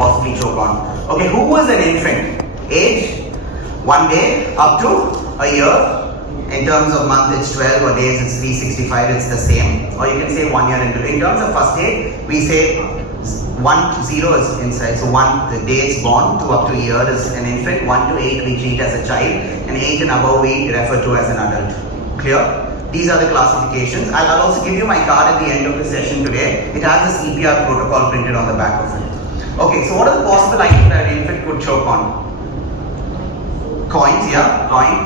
possibly choke on. Okay, who is an infant? Age? 1 day up to a year. In terms of month, it's 12, or days, it's 365, it's the same. Or you can say 1 year into. In terms of first aid, we say 0 is inside. So 1, the day it's born, to up to a year is an infant. 1 to 8 we treat as a child, and 8 and above we refer to as an adult. Clear? These are the classifications. I'll also give you my card at the end of the session today. It has the CPR protocol printed on the back of it. Okay, so what are the possible items that an infant could choke on? Coins, yeah, coin,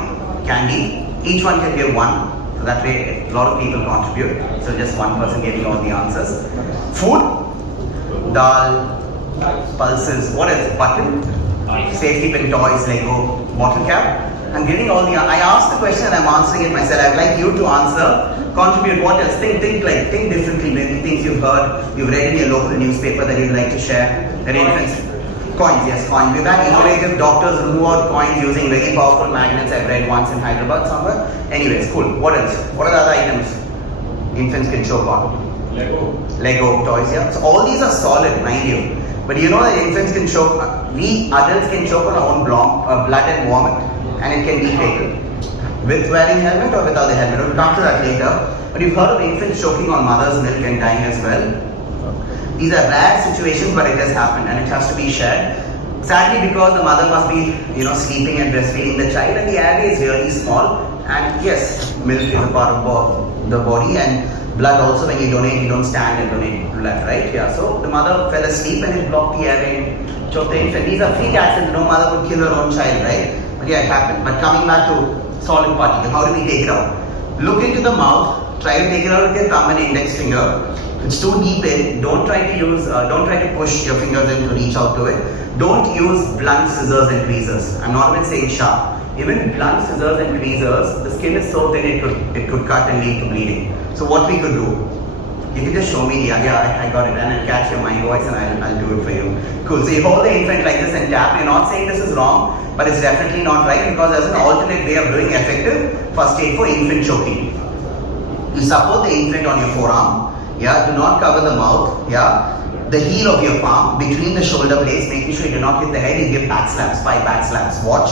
candy. Each one can give 1. So that way a lot of people contribute. So just one person getting all the answers. Food, dal, pulses, what else? Button, safety pin, toys, Lego, bottle cap. I'm giving all the, I asked the question and I'm answering it myself. I'd like you to answer, contribute. What else? Think differently. Maybe things you've heard, you've read in your local newspaper that you'd like to share. That infants. Coins, yes, coins. We've had innovative doctors remove out coins using very powerful magnets. I've read once in Hyderabad somewhere. Anyways, cool. What else? What are the other items infants can choke on? Lego toys, yeah. So all these are solid, mind you. But you know that infants can choke, we adults can choke on our own blood and vomit, and it can be fatal. With wearing helmet or without the helmet. We'll come to that later. But you've heard of infants choking on mother's milk and dying as well. These are rare situations, but it has happened and it has to be shared. Sadly, because the mother must be, sleeping and breastfeeding the child, and the area is really small. And yes, milk is a part of the body, and blood also. When you donate, you don't stand and donate blood, right? Yeah. So the mother fell asleep and it blocked the area and choked the infant. These are freak accidents. No mother would kill her own child, right? But yeah, it happened. But coming back to solid particle, how do we take it out? Look into the mouth. Try to take it out with your thumb and index finger. It's too deep in. Don't try to push your fingers in to reach out to it. Don't use blunt scissors and tweezers. I'm not even saying sharp. Even blunt scissors and tweezers, the skin is so thin it could cut and lead to bleeding. So what we could do, you can just show me I got it, and I'll catch your mind voice and I'll do it for you. Cool. So you hold the infant like this and tap. You're not saying this is wrong, but it's definitely not right, because there's an alternate way of doing effective first aid for infant choking. You support the infant on your forearm. Yeah, do not cover the mouth. Yeah, the heel of your palm between the shoulder blades, making sure you do not hit the head. You give back slaps, 5 back slaps. Watch.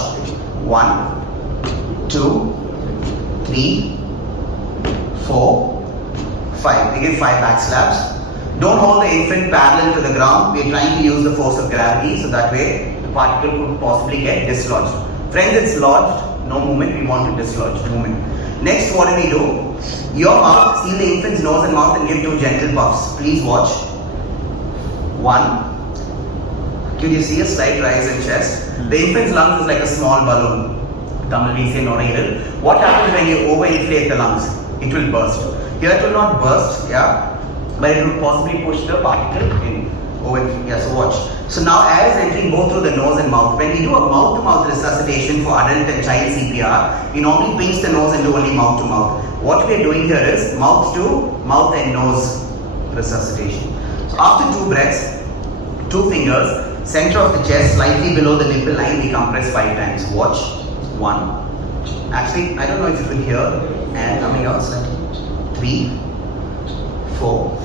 1, 2, 3, 4, 5. We give 5 back slaps. Don't hold the infant parallel to the ground. We are trying to use the force of gravity, so that way the particle could possibly get dislodged. Friends, it's lodged. No movement. We want to dislodge movement. Next, what do we do? Your mouth, seal the infant's nose and mouth and give 2 gentle puffs. Please watch. 1. Can you see a slight rise in chest? The infant's lungs is like a small balloon. Tamil we say noradal. What happens when you overinflate the lungs? It will burst. Here it will not burst, yeah, but it will possibly push the particle in. Yeah, so watch. So now air is entering both through the nose and mouth. When we do a mouth-to-mouth resuscitation for adult and child CPR, we normally pinch the nose and do only mouth-to-mouth. What we are doing here is mouth to mouth and nose resuscitation. So after 2 breaths, 2 fingers, center of the chest, slightly below the nipple line, we compress 5 times. Watch. 1. Actually, I don't know if you can hear air coming out. 3, 4,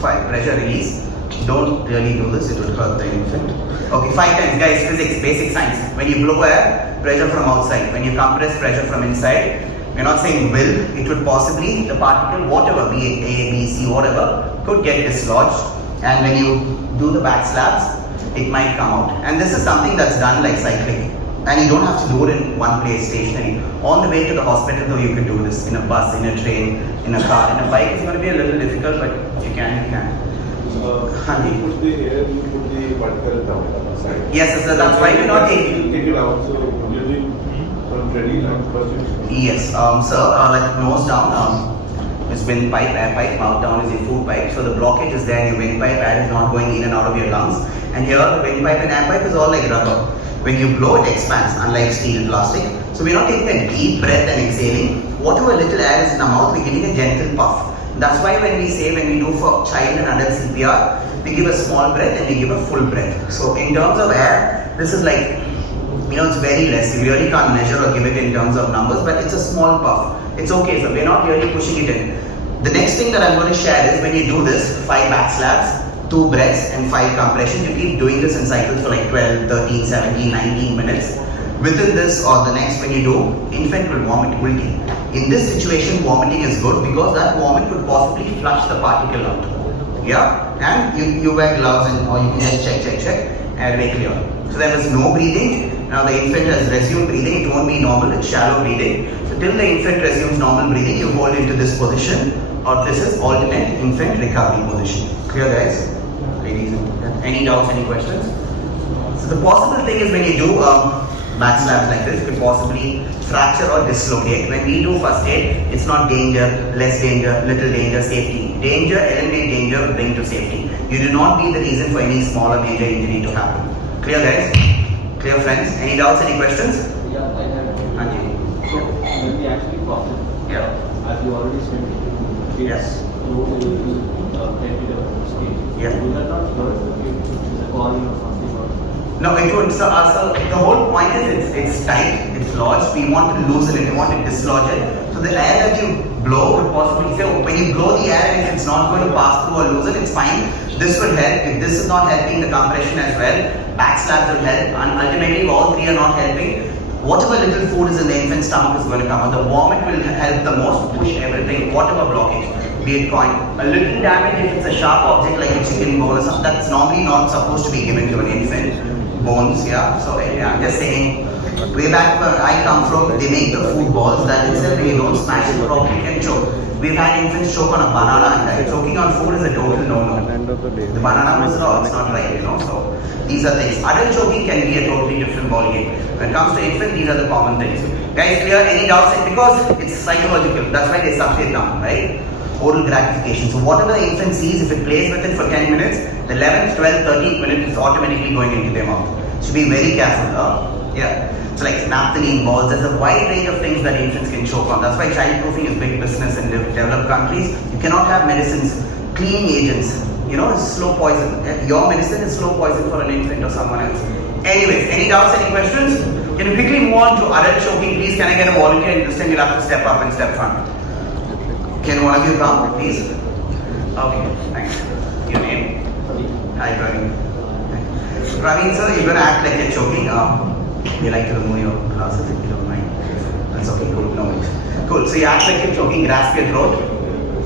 5. Pressure release. Don't really do this, it would hurt the infant. Okay, 5 times, guys. Physics, basic science. When you blow air, pressure from outside. When you compress, pressure from inside. We're not saying will, it would possibly, the particle, whatever, be it A, B, C, whatever, could get dislodged. And when you do the back slaps, it might come out. And this is something that's done like cycling. And you don't have to do it in one place, stationary. On the way to the hospital, though, you could do this in a bus, in a train, in a car. In a bike, it's going to be a little difficult, but if you can, you can. You put the air, you put the particle down. Yes, sir, that's why we're not taking. Take it out, so using ready and first. Yes, sir, like nose down, is windpipe, air pipe, mouth down is your food pipe. So the blockage is there, your windpipe, air is not going in and out of your lungs. And here the windpipe and air pipe is all like rubber. When you blow, it expands, unlike steel and plastic. So we're not taking a deep breath and exhaling. Whatever little air is in the mouth, we're giving a gentle puff. That's why when we do for child and adult CPR, we give a small breath and we give a full breath. So in terms of air, this is like, it's very less. You really can't measure or give it in terms of numbers, but it's a small puff. It's okay, so we're not really pushing it in. The next thing that I'm going to share is when you do this, 5 back slaps, 2 breaths and 5 compressions. You keep doing this in cycles for like 12, 13, 17, 19 minutes. Within this or the next when you do, infant will vomit quickly. In this situation, vomiting is good because that vomit could possibly flush the particle out. Yeah? And you wear gloves and or you can just check, airway clear. So there was no breathing. Now the infant has resumed breathing. It won't be normal, it's shallow breathing. So till the infant resumes normal breathing, you hold into this position, or this is alternate infant recovery position. Clear, guys? Ladies, any doubts, any questions? So the possible thing is when you do back slabs like this, you could possibly fracture or dislocate. When we do first aid, it's not danger, less danger, little danger, safety. Danger, eliminate danger, bring to safety. You do not be the reason for any small or major injury to happen. Clear, guys? Clear, friends? Any doubts, any questions? Yeah, I have. Anji. So, when we actually cross it, Yeah. as you already said, Yes. low level stage. Yeah. Will that not hurt the kid, which is a calling or something? Or No, it would. So the whole point is it's tight, it's lodged. We want to loosen it, we want to dislodge it. So the air that you blow would possibly say, when you blow the air and if it's not going to pass through or loosen, it's fine. This would help. If this is not helping the compression as well, back slabs will help. And ultimately, all three are not helping. Whatever little food is in the infant's stomach is going to come out. The vomit will help the most, push everything, whatever blockage. Be it coin. A little damage if it's a sharp object like a chicken bone or something, that's normally not supposed to be given to an infant. Bones, yeah. So I'm just saying, way back where I come from, they make the food balls that itself when you don't smash it properly you can choke. We've had infants choke on a banana and die. Choking on food is a total no-no. The banana was raw, it's not right, you know. So these are things. Adult choking can be a totally different ball game. When it comes to infant, these are the common things. Guys, clear? Any doubts? Because it's psychological. That's why they suck it down, right? Oral gratification. So whatever the infant sees, if it plays with it for 10 minutes, the 11th, 12th, 13th minute is automatically going into their mouth. So be very careful. Yeah. So like naphthalene balls, there's a wide range of things that infants can choke on. That's why childproofing is big business in developed countries. You cannot have medicines, cleaning agents. You know, it's slow poison. Your medicine is slow poison for an infant or someone else. Anyways, any doubts, any questions? Can you quickly move on to adult choking, please? Can I get a volunteer? This time you'll have to step up and step front. Can one of you come, please? Okay, thanks. Your name? Hi, Praveen. Praveen, sir, you're going to act like you're choking. We like to remove your glasses if you don't mind. That's okay, cool, no worries. Cool, so you act like you're choking, grasp your throat.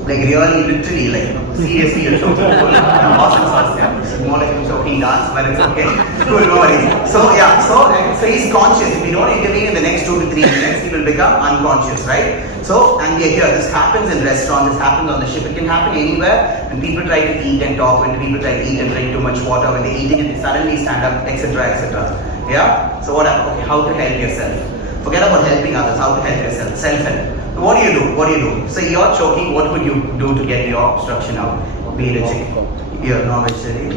Like really, literally, like seriously you're choking. Cool. Awesome sauce, yeah. It's more like a choking dance, but it's okay. Cool, no worries. So yeah, so he's conscious. If you don't intervene in the next 2 to 3 minutes, he will become unconscious, right? So, and we are here, this happens in restaurants, this happens on the ship, it can happen anywhere. When people try to eat and talk, when people try to eat and drink too much water, when they're eating and they suddenly stand up, etc., etc. Yeah? So what happened? Okay, how to help yourself? Forget about helping others, how to help yourself, self-help. So what do you do? What do you do? So you're choking, what would you do to get your obstruction out? Be it a chicken. You're not vegetarian?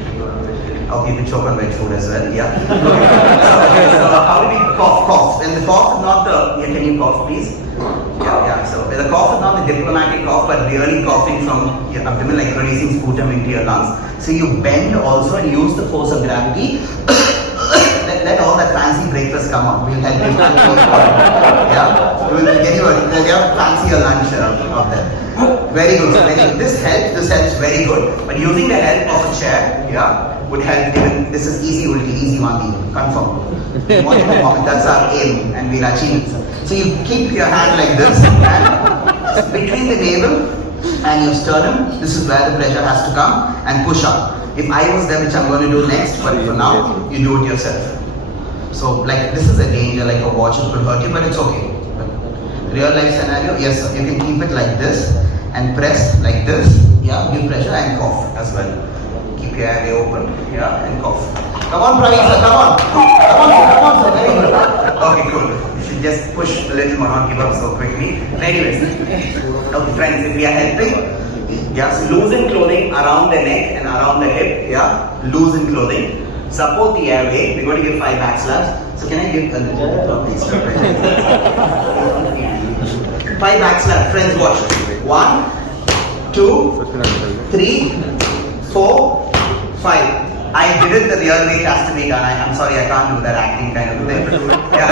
Okay, you can choke on veg food as well, yeah. Okay, so how do we cough? And the cough is not the, yeah, can you cough please? Yeah, so the cough is not the diplomatic cough, but really coughing from your abdomen, like releasing sputum into your lungs. So you bend also and use the force of gravity. Let all that fancy breakfast come out. We'll help you. Yeah, we will get you a fancier lunch of that. Very good. This helps very good. But using the help of a chair, yeah, would help. Even this is easy one, confirm. That's our aim, and we'll achieve it. So you keep your hand like this, and between the navel and your sternum, this is where the pressure has to come, and push up. If I was there, which I'm going to do next, but for now, you do it yourself. So, like, this is a danger, like a watch, it could hurt you, but it's okay. But real life scenario, yes, sir. You can keep it like this and press like this, yeah, give pressure and cough as well. Keep your airway open, yeah, and cough. Come on, Praveen, sir, come on, sir, very good. Okay, cool. You should just push a little more, not give up so quickly. Anyways, okay, friends, if we are helping, just loosen clothing around the neck and around the hip, yeah, loosen clothing. Support the airway. We're going to give 5 back slabs. So can I give a little please? 5 back slabs. Friends, watch. 1, 2, 3, 4, 5. I did it the real way it has to be done. I'm sorry, I can't do that acting kind of thing. Yeah.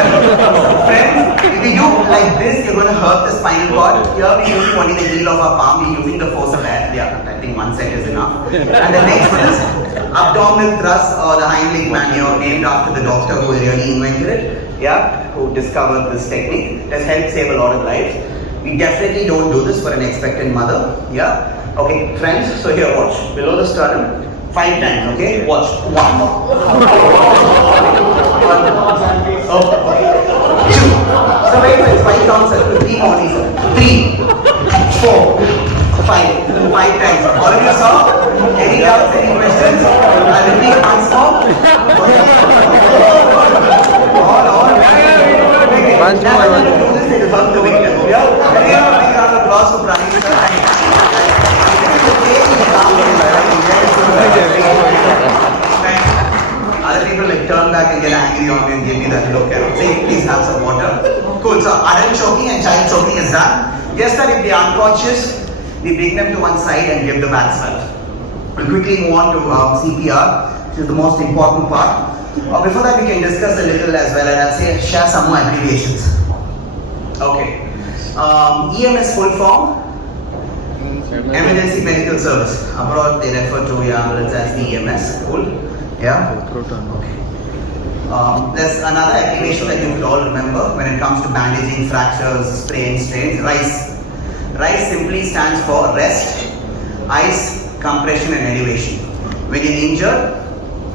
Friends, if we do like this, you're going to hurt the spinal cord. Here we're using only the heel of our palm. We're using the force of air. Yeah, I think one set is enough. And the next is abdominal thrust or the Heimlich maneuver, named after the doctor who really invented it. Yeah, who discovered this technique. It has helped save a lot of lives. We definitely don't do this for an expectant mother. Yeah. Okay, friends. So here, watch below the sternum. 5 times, okay? Watch. 1. 1. Oh, okay. 2. So wait, friends, 5 counts, sir. 3 more, sir. 3, 4, 5. 5 times. All of you saw? Any doubts, any questions? I'll repeat once more. All. Once more. Do this, it will help the victim. Yeah? Can you have a big round of applause for Pranay, sir? Thank you. Other people like turn back and get angry on me and give me that look and say, please have some water. Cool. So adult choking and child choking is done. Yes, sir, if they are unconscious, we bring them to one side and give the back salve. We'll quickly move on to CPR, which is the most important part. Before that, we can discuss a little as well, and I'll share some more abbreviations. Okay. EMS full form. Emergency medical service. Abroad they refer to ambulance as the EMS. Cool. Yeah. Okay. There's another abbreviation that you will all remember when it comes to bandaging, fractures, sprains, strains. RICE. RICE simply stands for rest, ice, compression, and elevation. When you're injured,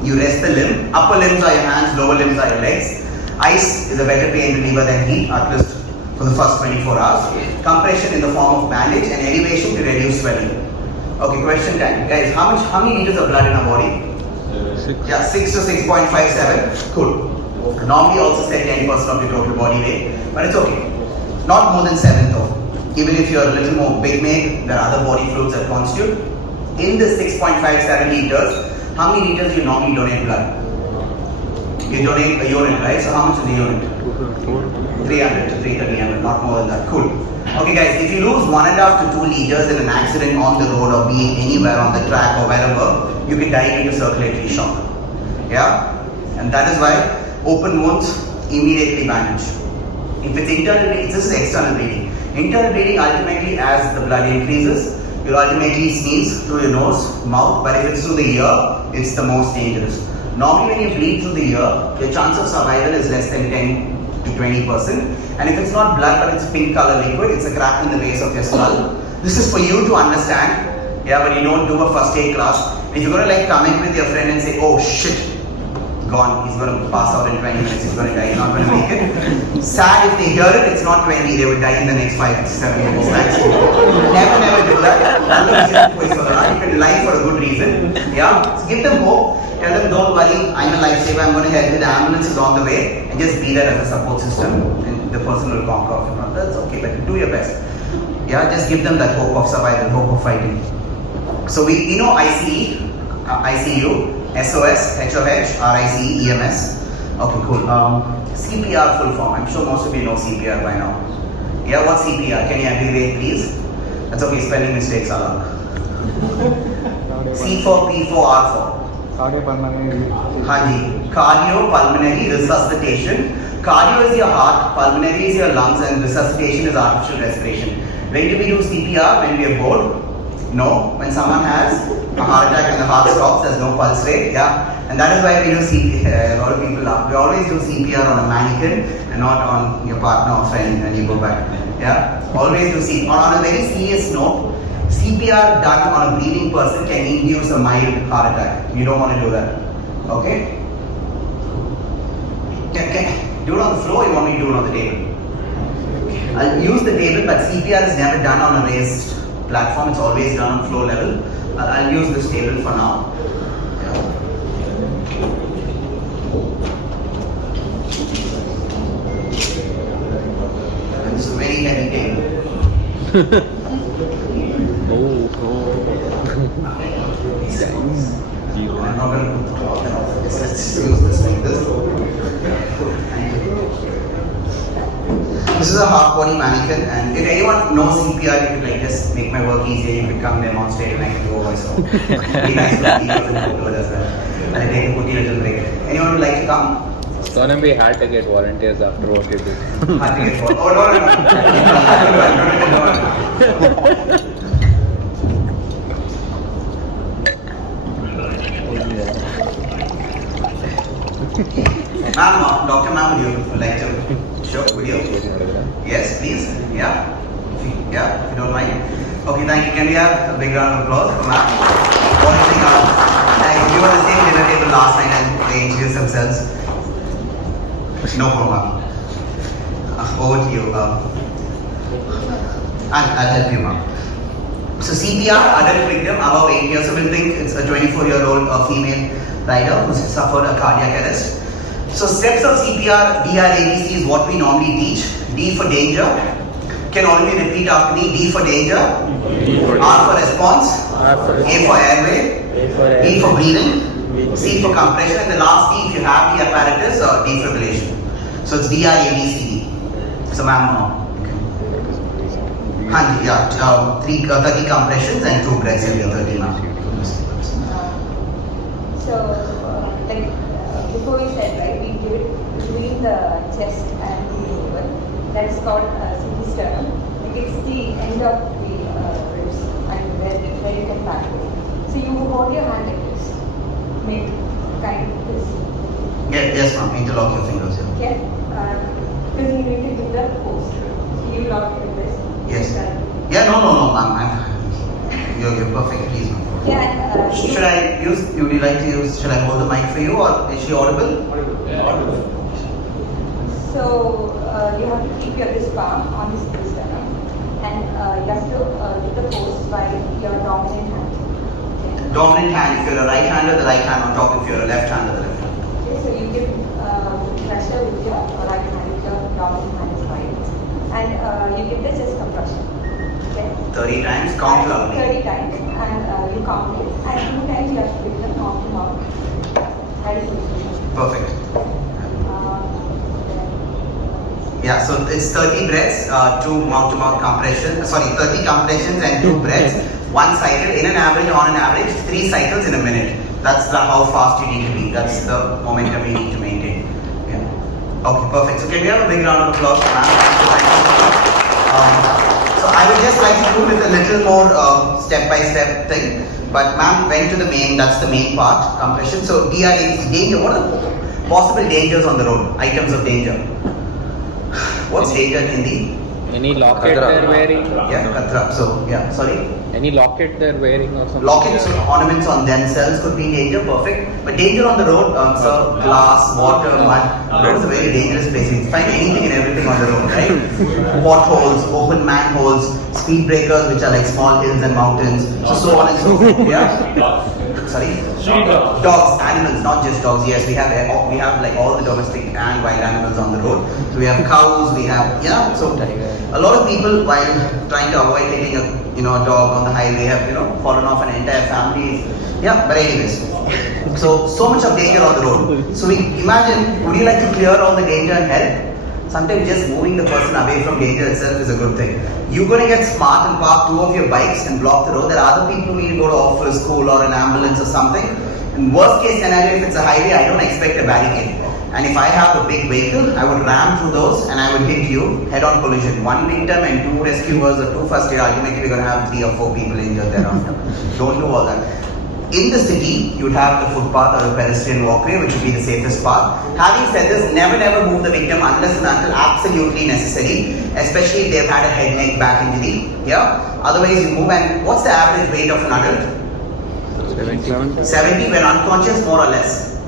you rest the limb. Upper limbs are your hands, lower limbs are your legs. Ice is a better pain reliever than heat, at least for the first 24 hours. Compression in the form of bandage and elevation to reduce swelling. Okay, question time. Guys, how many liters of blood in our body? 6. Yeah, 6 to 6.57. Cool. Normally also say 10% of your total body weight, but it's okay. Not more than 7 though. Even if you're a little more big made, there are other body fluids that constitute. In the 6.57 liters, how many liters do you normally donate blood? You donate a unit, right? So how much is the unit? 300 to 330 ml, not more than that. Cool. Okay guys, if you lose 1.5 to 2 liters in an accident on the road or being anywhere on the track or wherever, you can die due to circulatory shock. Yeah? And that is why open wounds immediately bandage. If it's internal bleeding, this is external bleeding. Internal bleeding ultimately, as the blood increases, you'll ultimately sneeze through your nose, mouth, but if it's through the ear, it's the most dangerous. Normally when you bleed through the ear, your chance of survival is less than 10 to 20%. And if it's not blood but it's pink color liquid, it's a crack in the base of your skull. This is for you to understand, yeah, but you don't do a first aid class. If you're going to like come in with your friend and say, oh shit, gone, he's going to pass out in 20 minutes, he's going to die, he's not going to make it. Sad, if they hear it, it's not 20, they would die in the next 5 to 7 minutes. Never do that. You can lie for a good reason. Yeah, so give them hope. Tell them, don't worry, I'm a lifesaver, I'm going to help you, the ambulance is on the way, and just be there as a support system, and the person will conquer. That's okay, but do your best. Yeah, just give them that hope of survival, hope of fighting. So we know ICE, ICU, SOS, HOH, RICE, EMS. Okay, cool. CPR full form. I'm sure most of you know CPR by now. Yeah, what's CPR? Can you abbreviate, please? That's okay, spelling mistakes are allowed. C for P for R for. Haji. Cardiopulmonary resuscitation. Cardio is your heart, pulmonary is your lungs, and resuscitation is artificial respiration. When do we do CPR? When we are bored? No. When someone has a heart attack and the heart stops, there's no pulse rate. Yeah. And that is why we do CPR. A lot of people laugh. We always do CPR on a mannequin and not on your partner or friend when you go back. Yeah. Always do CPR. On a very serious note, CPR done on a breathing person can induce a mild heart attack. You don't want to do that. Okay? Can do it on the floor or you want me to do it on the table? I'll use the table, but CPR is never done on a raised platform. It's always done on floor level. I'll use this table for now. And this is a very heavy table. I'm not going to put the cloth off. Let's just use this like this. This is a half body mannequin, and if anyone knows CPR, you could like just make my work easier. You could come demonstrate, and I can go over. So be nice to videos and photos as well. And I take a quick little break. Anyone would like to come? It's gonna be hard to get volunteers after what you did. Hard to get for. Oh no. Ma'am, Dr. Ma'am, would you like to show video? Yes, please. Yeah. Yeah, if you don't mind. Okay, thank you. Can we have a big round of applause for ma'am? Pointing out. We were on the same dinner table last night and they introduced themselves. No problem. Over to you. I'll help you, ma'am. So CPR, adult victim above 8 years, so we'll think it's a 24-year-old female rider who suffered a cardiac arrest. So steps of CPR, DRABC is what we normally teach. D for danger. Can all of you repeat after me? D for danger. R for response. A for airway. B for breathing. C for compression. And the last D, if you have the apparatus, defibrillation. So it's DRABCD. So ma'am, yeah, 30 compressions and 2 breaths every 30 now. Before we said, right, we give it between the chest and the navel. That is called CT sternum. It's the end of the ribs and where you can back it. So you hold your hand like this. Make kind of this. Yes, ma'am. Interlock your fingers here. Okay? Because you need to do the pose. So you lock it like this. Yes. Yeah, no, ma'am. You're perfect, please, ma'am. Yeah. Should I use? Would you like to use? Should I hold the mic for you, or is she audible? Audible. So you have to keep your wrist palm on this sternum, and you have to do the pose by your dominant hand. Okay? Dominant hand. If you're a right hander, the right hand on top. If you're a left hander, the left hand. Okay, so you give pressure with your right hand, with your dominant hand is right, and you give the chest compression. Okay? 30 times. Count loudly. 30 times, and you count it, and 2 times you have to give the mouth to mouth. That is it. Perfect. Yeah, so it's 30 breaths, 2 mouth-to-mouth compression. Sorry, 30 compressions and 2 breaths. 1 cycle in an average, on an average, 3 cycles in a minute. That's how fast you need to be. That's the momentum you need to maintain. Yeah. Okay, perfect. So can we have a big round of applause for ma'am? So I would just like to do with a little more step-by-step thing. But ma'am went to the main, that's the main part, compression. So DRABC, danger. What are the possible dangers on the road? Items of danger. What's danger in Hindi? Any locket they're wearing? Yeah, Katra. So, yeah, sorry. Any locket they're wearing or something? Lockets, ornaments on themselves could be danger, perfect. But danger on the road, sir, glass, water, mud. Road is a very dangerous place. You can find anything and everything on the road, right? Potholes, open manholes, speed breakers, which are like small hills and mountains, so on and so forth. Yeah. Sorry? Dogs, animals, not just dogs. Yes, we have like all the domestic and wild animals on the road. So we have cows, we have So a lot of people, while trying to avoid hitting a dog on the highway, have fallen off an entire family. Yeah, but anyways, so much of danger on the road. So we imagine, would you like to clear all the danger and help? Sometimes just moving the person away from danger itself is a good thing. You're going to get smart and park 2 of your bikes and block the road. There are other people who need to go to office, school, or an ambulance or something. In worst case scenario, if it's a highway, I don't expect a barricade. And if I have a big vehicle, I would ram through those and I would hit you head-on collision. 1 victim and 2 rescuers or 2 first aid. Ultimately, we're going to have 3 or 4 people injured thereafter. Don't do all that. In the city, you'd have the footpath or a pedestrian walkway, which would be the safest path. Having said this, never move the victim unless and until absolutely necessary, especially if they've had a head, neck, back injury. Yeah. Otherwise, you move. And what's the average weight of an adult? 70 when unconscious, more or less.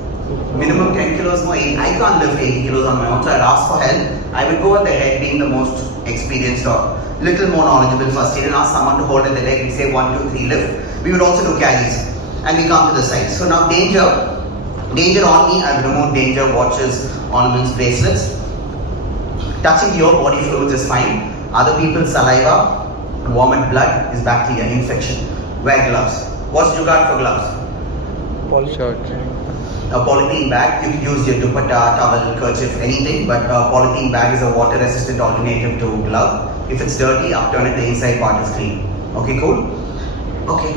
Minimum 10 kilos more. I can't lift 80 kilos on my own, so I'd ask for help. I would go at the head, being the most experienced or little more knowledgeable first aid, and ask someone to hold at the leg. We say 1, 2, 3 lift. We would also do carries. And we come to the side. So now danger on me, I've removed danger watches, ornaments, bracelets. Touching your body fluids is fine. Other people's saliva, vomit, blood is bacteria, infection. Wear gloves. What's jugaad for gloves? Shirt. A polythene bag, you could use your dupatta, towel, kerchief, anything, but a polythene bag is a water resistant alternative to glove. If it's dirty, upturn it, the inside part is clean. Okay, cool? Okay.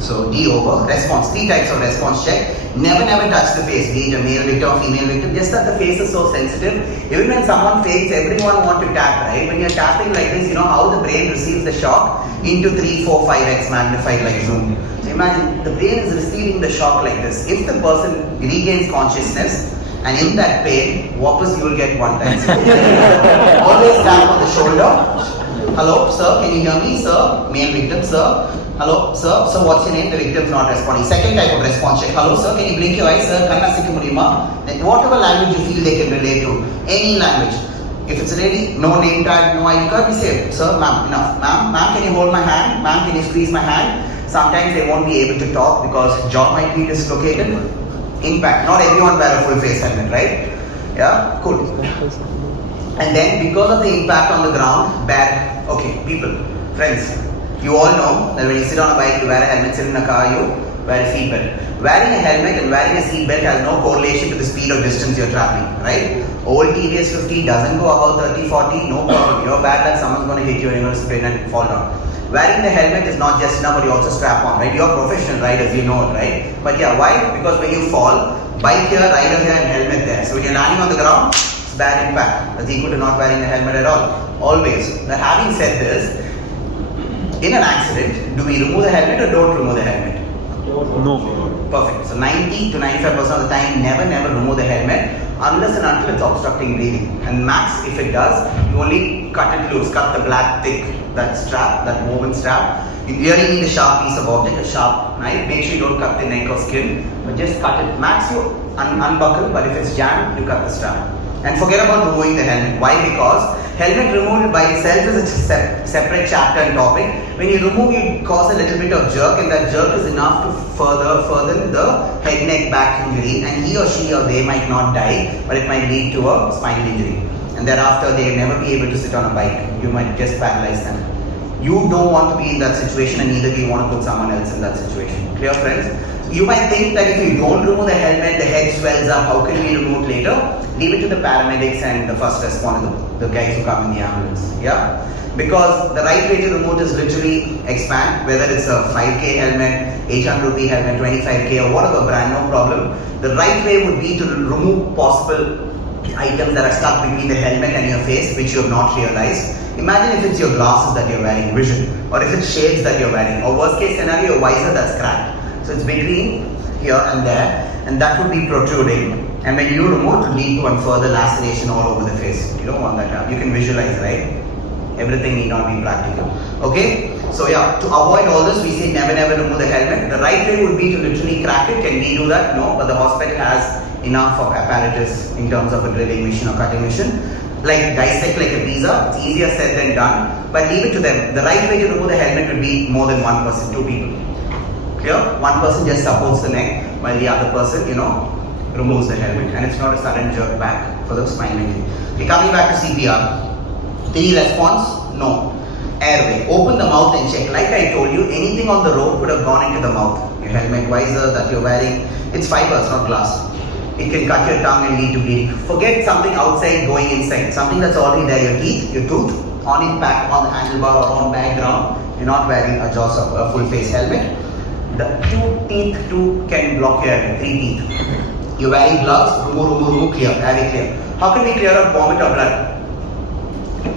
So D over. Response. 3 types of response check. Never touch the face, be it a male victim or female victim. Just that the face is so sensitive. Even when someone faints, everyone wants to tap, right? When you're tapping like this, you know how the brain receives the shock into 3, 4, 5x magnified like zoom. So imagine the brain is receiving the shock like this. If the person regains consciousness and in that pain, whoppers you will get 1 time. Always tap on the shoulder. Hello, sir, can you hear me, sir? Male victim, sir. Hello, sir. So what's your name? The victim's not responding. Second type of response check. Hello, sir. Can you blink your eyes, sir? Kanna sikka mudiyuma? Whatever language you feel they can relate to. Any language. If it's a lady, no name tag, no ID card, we say, sir, ma'am, enough. Ma'am, can you hold my hand? Ma'am, can you squeeze my hand? Sometimes they won't be able to talk because jaw might be dislocated. Impact. Not everyone wear a full face helmet, right? Yeah, cool. And then because of the impact on the ground, bad. Okay, people, friends. You all know that when you sit on a bike, you wear a helmet, sit in a car, you wear a seatbelt. Wearing a helmet and wearing a seatbelt has no correlation to the speed or distance you're traveling, right? Old TVS 50 doesn't go above 30, 40, no problem. You're bad luck, someone's going to hit you and you're going to sprain and fall down. Wearing the helmet is not just enough, but you also strap on, right? You're professional riders, you know it, right? But yeah, why? Because when you fall, bike here, rider here, and helmet there. So when you're landing on the ground, it's bad impact. That's equal to not wearing a helmet at all. Always. Now, having said this, in an accident, do we remove the helmet or don't remove the helmet? No. Perfect. So 90 to 95% of the time, never remove the helmet unless and until it's obstructing breathing. And max, if it does, you only cut it loose, cut the black thick, that strap, that woven strap. You really need a sharp piece of object, a sharp knife. Make sure you don't cut the neck or skin, but just cut it. Max, you unbuckle, but if it's jammed, you cut the strap. And forget about removing the helmet. Why? Because helmet removed by itself is a separate chapter and topic. When you remove, you cause a little bit of jerk, and that jerk is enough to further the head, neck, back injury, and he or she or they might not die, but it might lead to a spinal injury. And thereafter, they will never be able to sit on a bike. You might just paralyze them. You don't want to be in that situation, and neither do you want to put someone else in that situation. Clear, friends? You might think that if you don't remove the helmet, the head swells up. How can we remove it later? Leave it to the paramedics and the first responder, the guys who come in the ambulance. Yeah? Because the right way to remove is literally expand, whether it's a 5k helmet, 800 rupee helmet, 25k or whatever brand, no problem. The right way would be to remove possible items that are stuck between the helmet and your face, which you have not realized. Imagine if it's your glasses that you're wearing, vision, or if it's shades that you're wearing, or worst case scenario, your visor that's cracked. So it's between here and there, and that would be protruding. And when you remove, it will lead to a further laceration all over the face. You don't want that to happen. You can visualize, right? Everything need not be practical. Okay? So yeah, to avoid all this, we say never remove the helmet. The right way would be to literally crack it. Can we do that? No, but the hospital has enough of apparatus in terms of a drilling machine or cutting machine. Like dissect like a pizza, it's easier said than done. But leave it to them. The right way to remove the helmet would be more than one person, 2 people. Clear? One person just supports the neck while the other person, removes the helmet, and it's not a sudden jerk back for the spinal injury. Okay, coming back to CPR. 3 response, no. Airway. Open the mouth and check. Like I told you, anything on the rope would have gone into the mouth. Your helmet, visor that you're wearing, it's fibers, not glass. It can cut your tongue and lead to bleeding. Forget something outside going inside. Something that's already there, your teeth, your tooth, on impact on the handlebar or on background. You're not wearing a jaws of a full face helmet. The 2 teeth can block your airway, 3 teeth. You're wearing gloves, remove, clear, airway clear. How can we clear out vomit or blood?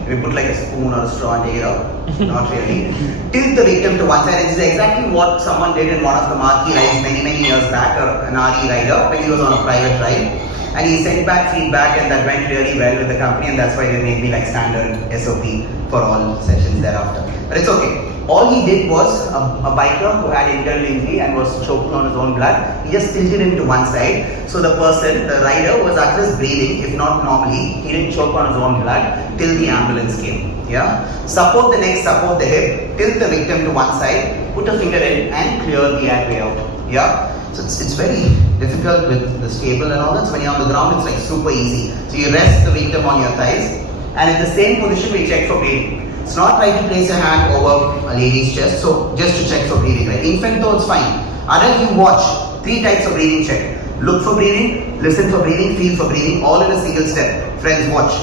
We put like a spoon or a straw and take it out. Not really. Tilt the victim to one side. This is exactly what someone did in one of the marquee rides many years back, an RE rider, when he was on a private ride. And he sent back feedback, and that went really well with the company, and that's why they made me like standard SOP for all sessions thereafter. But it's okay. All he did was a biker who had internal injury and was choking on his own blood. He just tilted him to one side. So the person, the rider, was at least breathing, if not normally. He didn't choke on his own blood till the ambulance came. Yeah. Support the neck, support the hip, tilt the victim to one side, put a finger in, and clear the airway out. Yeah. So it's very difficult with the stable and all that. So when you're on the ground, it's like super easy. So you rest the victim on your thighs, and in the same position, we check for breathing. It's not right to place your hand over a lady's chest, so just to check for breathing, right? Infant though, it's fine. Adult, you watch 3 types of breathing check. Look for breathing, listen for breathing, feel for breathing, all in a single step. Friends, watch.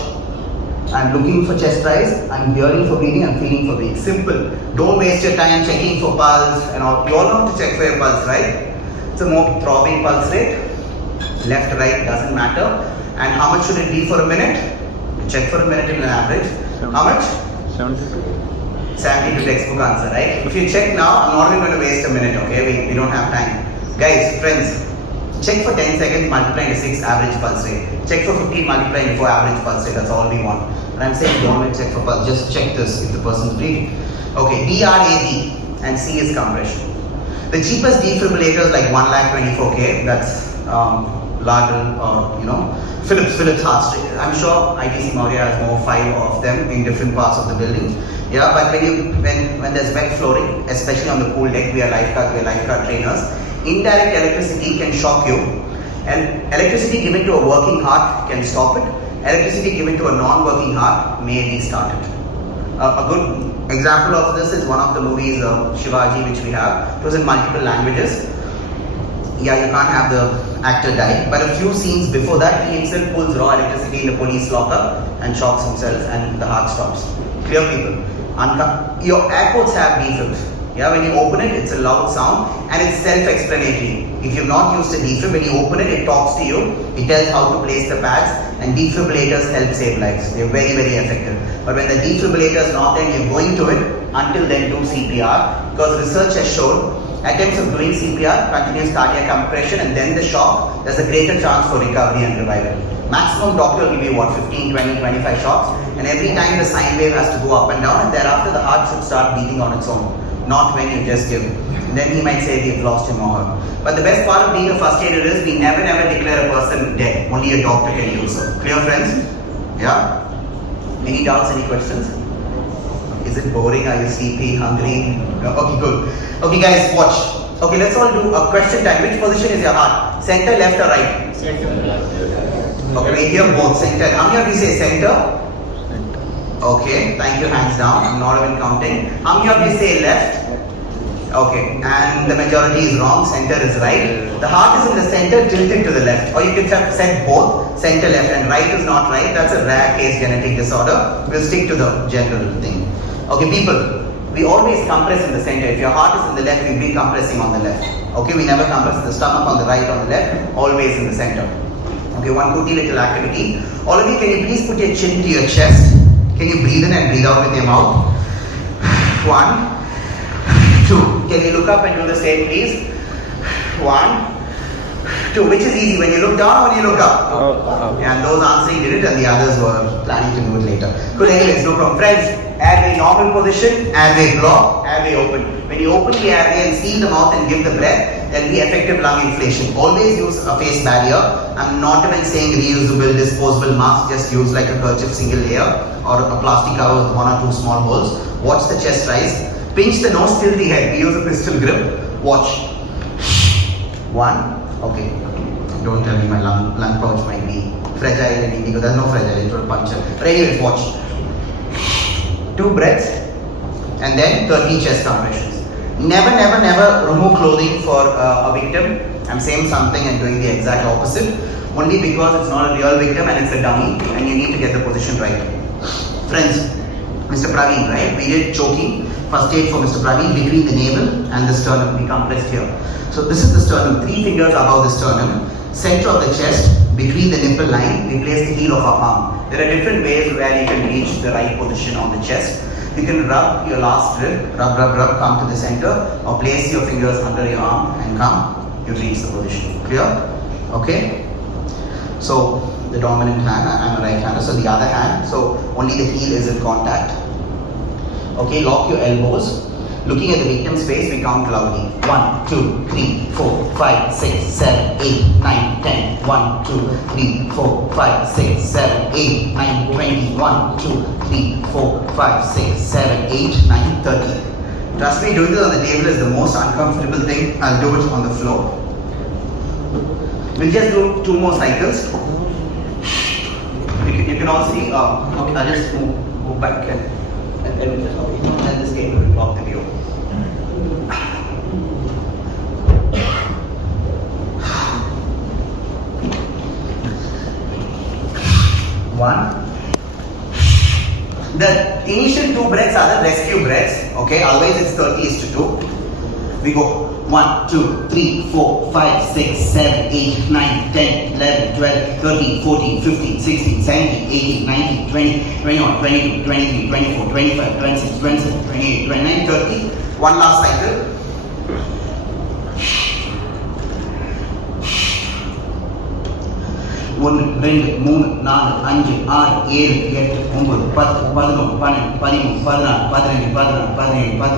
I'm looking for chest rise, I'm hearing for breathing, I'm feeling for breathing. Simple. Don't waste your time checking for pulse and all. You all know to check for your pulse, right? It's a more throbbing pulse rate. Left, right, doesn't matter. And how much should it be for a minute? Check for a minute in an average. How much? 70 to textbook answer, right? If you check now, I'm not even going to waste a minute, okay? We don't have time. Guys, friends, check for 10 seconds, multiply into 6 average pulse rate. Check for 15, multiply into 4 average pulse rate. That's all we want. But I'm saying don't want to check for pulse. Just check this if the person's breathing. Okay, BRAD and C is compression. The cheapest defibrillators like 1,24,000, that's Lardell or Philips heart rate. I'm sure ITC Maurya has more 5 of them in different parts of the building. Yeah, but when there's wet flooring, especially on the pool deck, we are lifeguard trainers. Indirect electricity can shock you, and electricity given to a working heart can stop it. Electricity given to a non-working heart may restart it. A good example of this is one of the movies Shivaji, which we have. It was in multiple languages. Yeah, you can't have the actor die, but a few scenes before that, he himself pulls raw electricity in the police locker and shocks himself, and the heart stops. Clear, people. Your airports have defibs. Yeah, when you open it, it's a loud sound and it's self-explanatory. If you've not used a defib, when you open it, it talks to you. It tells how to place the pads, and defibrillators help save lives. They're very, very effective. But when the defibrillator is not there, you're going to it, until then do CPR, because research has shown attempts of doing CPR, continuous cardiac compression, and then the shock, there's a greater chance for recovery and revival. Maximum doctor will give you 15, 20, 25 shocks, and every time the sine wave has to go up and down, and thereafter the heart should start beating on its own, not when you just give. And then he might say we've lost him or her. But the best part of being a first aider is we never declare a person dead. Only a doctor can do so. Clear, friends? Yeah? Any doubts, any questions? Is it boring? Are you sleepy, hungry? No? Okay, good. Okay guys, watch. Okay, let's all do a question time. Which position is your heart? Center, left or right? Center. Okay, we hear both. Center. How many of you say center? Okay, thank you, hands down. I'm not even counting. How many of you say left? Okay, and the majority is wrong. Center is right. The heart is in the center, tilted to the left. Or you could have said both, center, left, and right is not right. That's a rare case genetic disorder. We'll stick to the general thing. Okay, people, we always compress in the center. If your heart is in the left, we'll be compressing on the left. Okay, we never compress the stomach on the right or the left, always in the center. Okay, one goody little activity. All of you, can you please put your chin to your chest? Can you breathe in and breathe out with your mouth? 1, 2. Can you look up and do the same, please? 1, 2. Which is easy, when you look down or when you look up? Up. And those answering did it, and the others were planning to do it later. Good, anyways, no problem. Friends, airway normal position, airway block, airway open. When you open the airway and seal the mouth and give the breath, there will be effective lung inflation. Always use a face barrier. I'm not even saying reusable, disposable mask. Just use like a kerchief, single layer, or a plastic cover with 1 or 2 small holes. Watch the chest rise. Pinch the nose, tilt the head. We use a pistol grip. Watch. 1. Okay. Don't tell me my lung pouch might be fragile in indigo. There's no fragile, it will puncture. But anyways, watch. 2 breaths and then 30 chest compressions. Never remove clothing for a victim. I'm saying something and doing the exact opposite. Only because it's not a real victim and it's a dummy, and you need to get the position right. Friends, Mr. Praveen, right? We did choking, first aid for Mr. Praveen between the navel and the sternum. We compressed here. So this is the sternum, 3 fingers above the sternum, center of the chest, between the nipple line, we place the heel of our palm. There are different ways where you can reach the right position on the chest. You can rub your last rib, rub, come to the center, or place your fingers under your arm and come, you reach the position. Clear? Okay? So, the dominant hand, I'm a right hander, so the other hand, so only the heel is in contact. Okay, lock your elbows. Looking at the victim's face, we count loudly. 1, 2, 3, 4, 5, 6, 7, 8, 9, 10. 1, 2, 3, 4, 5, 6, 7, 8, 9, 20. 1, 2, 3, 4, 5, 6, 7, 8, 9, 30. Trust me, doing this on the table is the most uncomfortable thing. I'll do it on the floor. We'll just do 2 more cycles. You can all see. I'll just move back and then this table will block the view. 1. The initial 2 breaths are the rescue breaths, okay? Otherwise it's 30:2. We go 1, 2, 3, 4, 5, 6, 7, 8, 9, 10, 11, 12, 13, 14, 15, 16, 17, 18, 19, 20, 21, 22, 23, 24, 25, 26, 27, 28, 29, 30. One last cycle. ஒன்று ரெண்டு மூணு நாலு அஞ்சு ஆறு ஏழு எட்டு ஒன்பது பத்து 11 12 13 14 15 16 17 18 19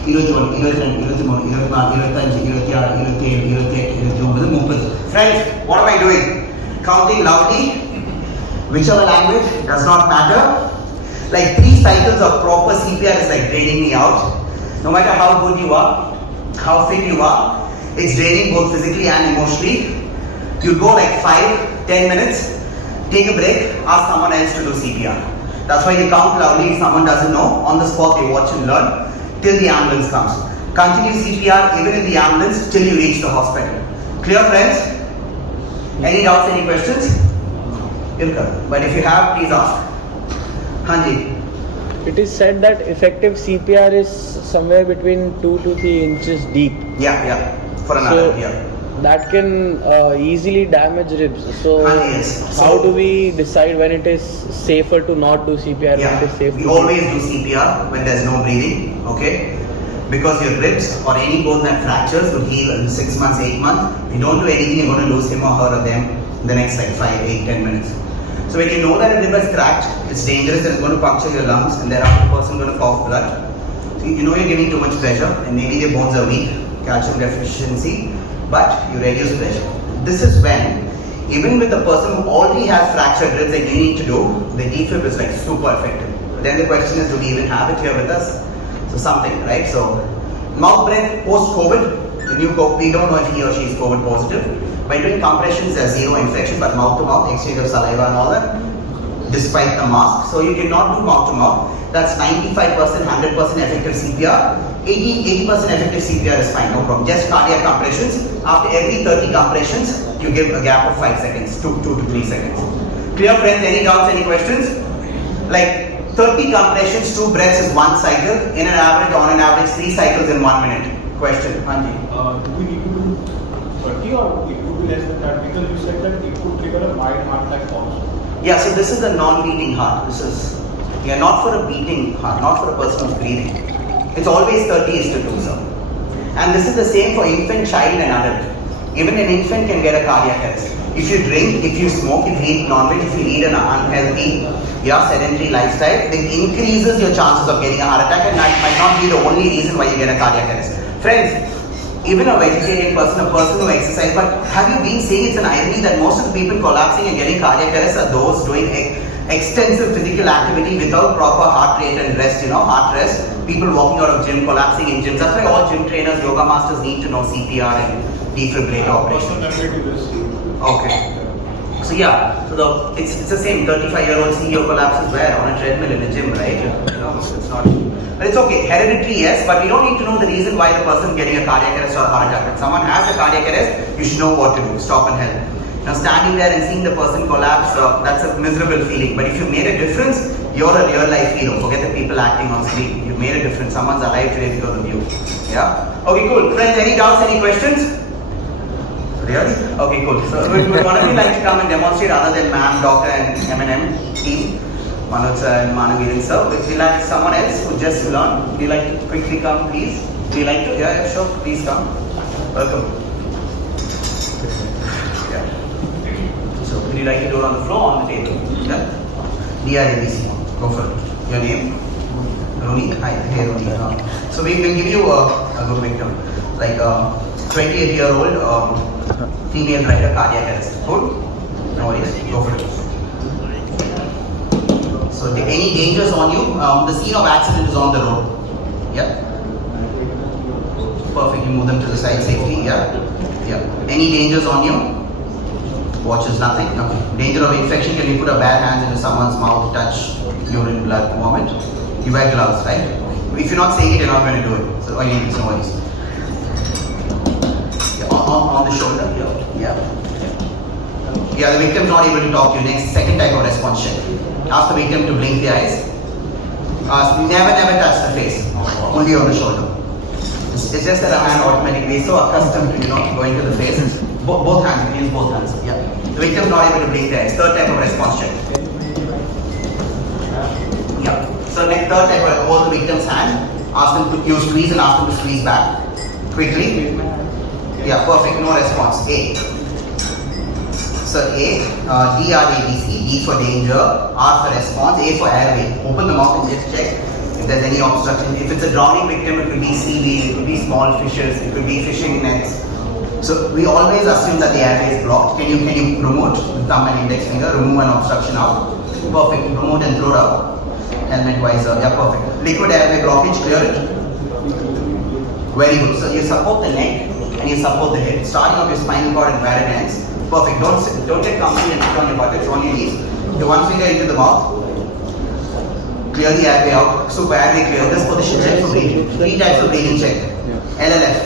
20 21 22 23 24 25 26 27 28 29 30. Friends, what am I doing? Counting loudly, whichever language, does not matter. Like 3 cycles of proper CPR is like draining me out. No matter how good you are, how fit you are, it's draining both physically and emotionally. You go like 5-10 minutes, take a break, ask someone else to do CPR. That's why you count loudly. If someone doesn't know, on the spot they watch and learn till the ambulance comes. Continue CPR even in the ambulance till you reach the hospital. Clear, friends? Any doubts, any questions? But if you have, please ask. Hanji. It is said that effective CPR is somewhere between 2 to 3 inches deep. Yeah. For another, yeah. That can easily damage ribs. So, Yes. how do we decide when it is safer to not do CPR? When it is safe We to always do CPR when there's no breathing, okay? Because your ribs or any bone that fractures will heal in 6 months, 8 months. If you don't do anything, you're going to lose him or her or them in the next like 5, 8, 10 minutes. So when you know that a rib is cracked, it's dangerous and it's going to puncture your lungs, and thereafter the person is going to cough blood. So you know you're giving too much pressure and maybe their bones are weak, calcium deficiency, but you reduce pressure. This is when, even with the person who already has fractured ribs that you need to do, the defib is like super effective. Then the question is, do we even have it here with us? So something, right? So mouth breath post-COVID, the new COVID, we don't know if he or she is COVID positive. By doing compressions, there's zero infection, but mouth-to-mouth, exchange of saliva and all that, despite the mask. So you cannot do mouth-to-mouth. That's 95%, 100% effective CPR. 80% effective CPR is fine, no problem. Just cardiac compressions. After every 30 compressions, you give a gap of 5 seconds, 2 to 3 seconds. Clear, friends? Any doubts, any questions? Like 30 compressions, 2 breaths is 1 cycle. In an average, on an average, 3 cycles in 1 minute. Question, Hanji. Do we need to do 30 or it could be less than that? Because you said that it could trigger a mild heart-like pulse. Yeah, so this is a non-beating heart. This is, not for a beating heart, not for a person who's breathing. It's always 30:2, sir. And this is the same for infant, child and adult. Even an infant can get a cardiac arrest. If you drink, if you smoke, if you eat non-veg, if you lead an unhealthy, sedentary lifestyle, it increases your chances of getting a heart attack, and that might not be the only reason why you get a cardiac arrest. Friends, even a vegetarian person, a person who exercises, but have you been saying it's an irony that most of the people collapsing and getting cardiac arrest are those doing extensive physical activity without proper heart rate and rest, heart rest. People walking out of gym, collapsing in gyms. That's why all gym trainers, yoga masters need to know CPR and defibrillator operation. Okay. So it's the same 35-year-old CEO collapses where? On a treadmill in a gym, right? It's not. But it's okay. Hereditary, yes, but we don't need to know the reason why the person is getting a cardiac arrest or a heart attack. If someone has a cardiac arrest, you should know what to do. Stop and help. Now standing there and seeing the person collapse, that's a miserable feeling. But if you made a difference, you're a real life hero. Forget the people acting on screen. You made a difference. Someone's alive today because of you. Yeah? Okay, cool. Friends, any doubts, any questions? Really? Okay, cool. So would one of you like to come and demonstrate other than ma'am, doctor and M&M team? Manoj sir and Manaviran sir. Would you like someone else who just learned? Would you like to quickly come, please? Would you like to? Yeah, sure. Please come. Welcome. Yeah. So would you like to do it on the floor or on the table? Yeah? DRABC. Go for it. Your name? Roni? Hi, hey Roni. So we will give you a good victim. Like 28-year-old female rider cardiac arrest. Good? No worries. Go for it. So any dangers on you? The scene of accident is on the road. Yeah? Perfect. You move them to the side safely. Yeah. Any dangers on you? Watches nothing. Okay. Danger of infection. Can you put a bad hand into someone's mouth, touch, urine, blood, vomit? You wear gloves, right? If you're not saying it, you're not going to do it. So all you need is no worries. Yeah. On the shoulder. Yeah. Yeah, the victim's not able to talk to you. Next, second type of response check. Ask the victim to blink the eyes. Never touch the face. Only on the shoulder. It's just that I'm automatically so accustomed to, going to the face. Both hands, use both hands. Yeah. The victim's not able to blink the eyes. Third type of response check. Yeah. So next, third type of hold the victim's hand. Ask them to use squeeze and ask them to squeeze back. Quickly. Yeah, perfect. No response. A. So A, D, R, A, B, C. D for danger, R for response, A for airway. Open the mouth and just check if there's any obstruction. If it's a drowning victim, it could be seaweed, it could be small fishes, it could be fishing nets. So we always assume that the airway is blocked. Can you promote with thumb and index finger, remove an obstruction out? Perfect. Promote and throw it out. Helmet visor. Yeah, perfect. Liquid airway blockage, clear it. Very good. So you support the neck and you support the head. Starting off your spinal cord and where it ends. Perfect. Don't get comfy and sit on your buttocks, on your knees. The one finger into the mouth. Clear the airway out. Super airway clear. This position check for breathing. 3 types of breathing check. LLF.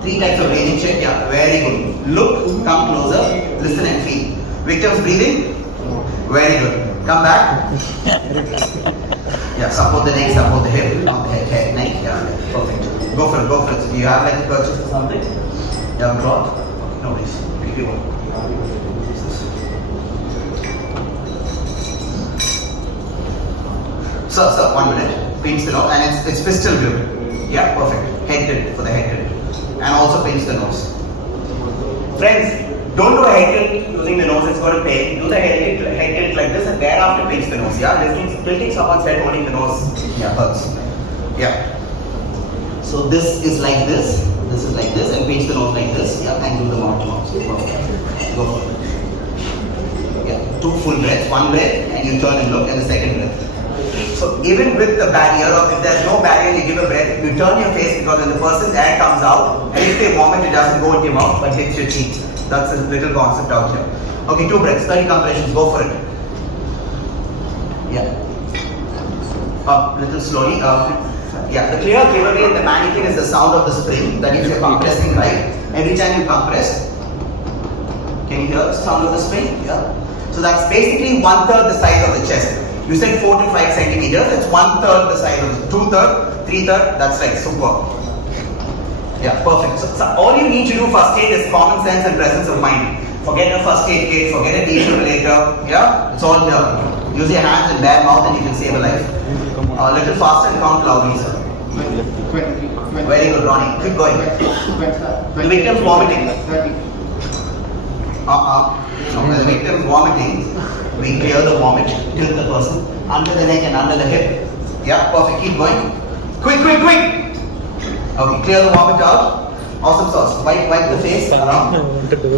Three types of breathing check. Yeah, very good. Look, come closer, listen and feel. Victim's breathing. Very good. Come back. Yeah, support the neck, support the hip, not the head, neck. Yeah, perfect. Go for it. Do you have like a purchase or something? You have a cloth? No worries. If you want. Sir, 1 minute. Pinch the nose and it's pistol grip. Yeah, perfect. Head tilt for the head tilt. And also pinch the nose. Friends, don't do a head tilt using the nose, it's going to pain. Do the head tilt like this and thereafter pinch the nose. Yeah, tilting someone's head, holding the nose. Yeah, hurts. Yeah. So this is like this. This is like this and pinch the nose like this. Yeah, and do the mouth to mouth. Perfect. Go for it. Yeah, 2 full breaths. 1 breath and you turn and look, and the second breath. So even with the barrier, or if there's no barrier, you give a breath, you turn your face because when the person's air comes out, and if they vomit, it doesn't go into your mouth but hits your cheek. That's a little concept out here. Okay, 2 breaths, 30 compressions, go for it. Yeah. Up, little slowly. Yeah, the clear giveaway in the mannequin is the sound of the spring. That is, you're compressing right. Every time you compress, can you hear the sound of the spring? Yeah. So that's basically 1/3 the size of the chest. You said 4 to 5 centimeters. It's 1/3 the size of it. 2/3, 3/3. That's like super. Yeah, perfect. So all you need to do first aid is common sense and presence of mind. Forget a first aid kit. Forget a defibrillator. Yeah, it's all here. Use your hands and bare mouth, and you can save a life. A little faster and count loudly, sir. 20. Very good, Ronnie. Keep going. The victim's vomiting. No, when the victim's vomiting, we clear the vomit, tilt the person under the neck and under the hip. Yeah, perfect. Keep going. Quick. Okay, clear the vomit out. Awesome sauce. Wipe the face around.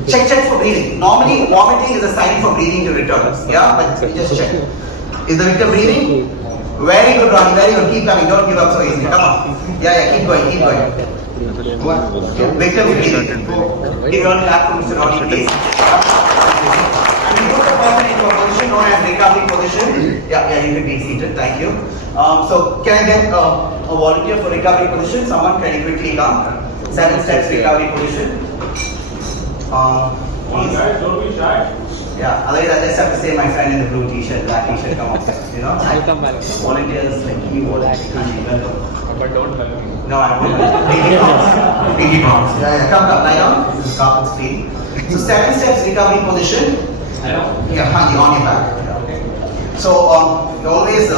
Check for breathing. Normally, vomiting is a sign for breathing to return. Yeah, but just check. Is the victim breathing? Very good, Ronnie. Very good. Keep coming. Don't give up so easily. Come on. Yeah. Keep going. Victim breathing. Give your clap for Mr. Ronnie, please. And we put the person into a position known as recovery position. Yeah, you can be seated. Thank you. So, can I get a volunteer for recovery position? Someone can you quickly come? 7 steps recovery position. Guys, don't be shy. Yeah, otherwise I just have to say my friend in the blue t-shirt, black t-shirt, come on. I'll come back. Volunteers like you, welcome. But don't tell me. No, I won't. Pinky promise. Yeah, come, lie down. This is carpet clean. So 7 steps recovery position. Yeah, on your back. So you always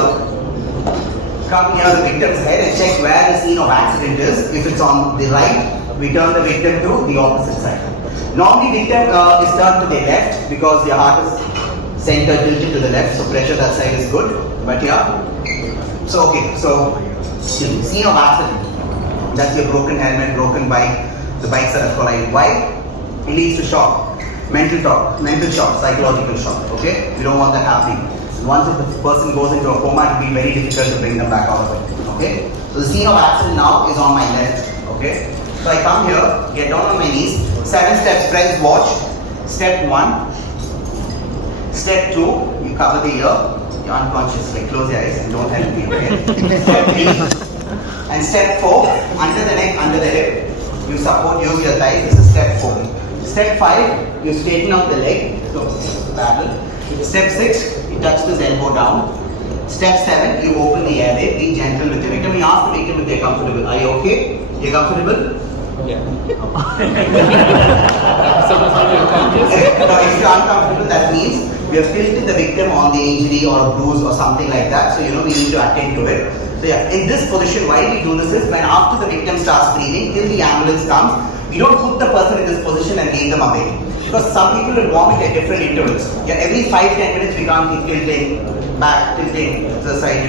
come near the victim's head and check where the scene of accident is. If it's on the right, we turn the victim to the opposite side. Normally victim is turned to the left because your heart is centered tilted to the left, so pressure that side is good. But yeah. So okay, scene of accident. That's your broken helmet, broken bike, the bikes that have collided. Why? It leads to shock. Mental shock, psychological shock. Okay? We don't want that happening. Once if the person goes into a coma, it will be very difficult to bring them back out of it. Okay? So the scene of accident now is on my left. Okay? So I come here, get down on my knees, 7 steps, friends watch. Step 1. Step 2, you cover the ear, you're unconscious, like close your eyes and don't help me, okay? Step 3. And step 4, under the neck, under the hip, you support, use your thighs, this is step 4. Step 5, you straighten out the leg, so parallel. Step 6, you touch this elbow down. Step 7, you open the airway, be gentle with the victim. You ask the victim if they're comfortable. Are you okay? You're comfortable? Yeah. Now, if you're uncomfortable, that means we have tilted the victim on the injury or a bruise or something like that. So, we need to attend to it. So, yeah, in this position, why we do this is when after the victim starts breathing, till the ambulance comes, we don't put the person in this position and leave them away. Because some people will vomit at different intervals. Yeah, every 5-10 minutes we can't keep tilting back, tilting to the side,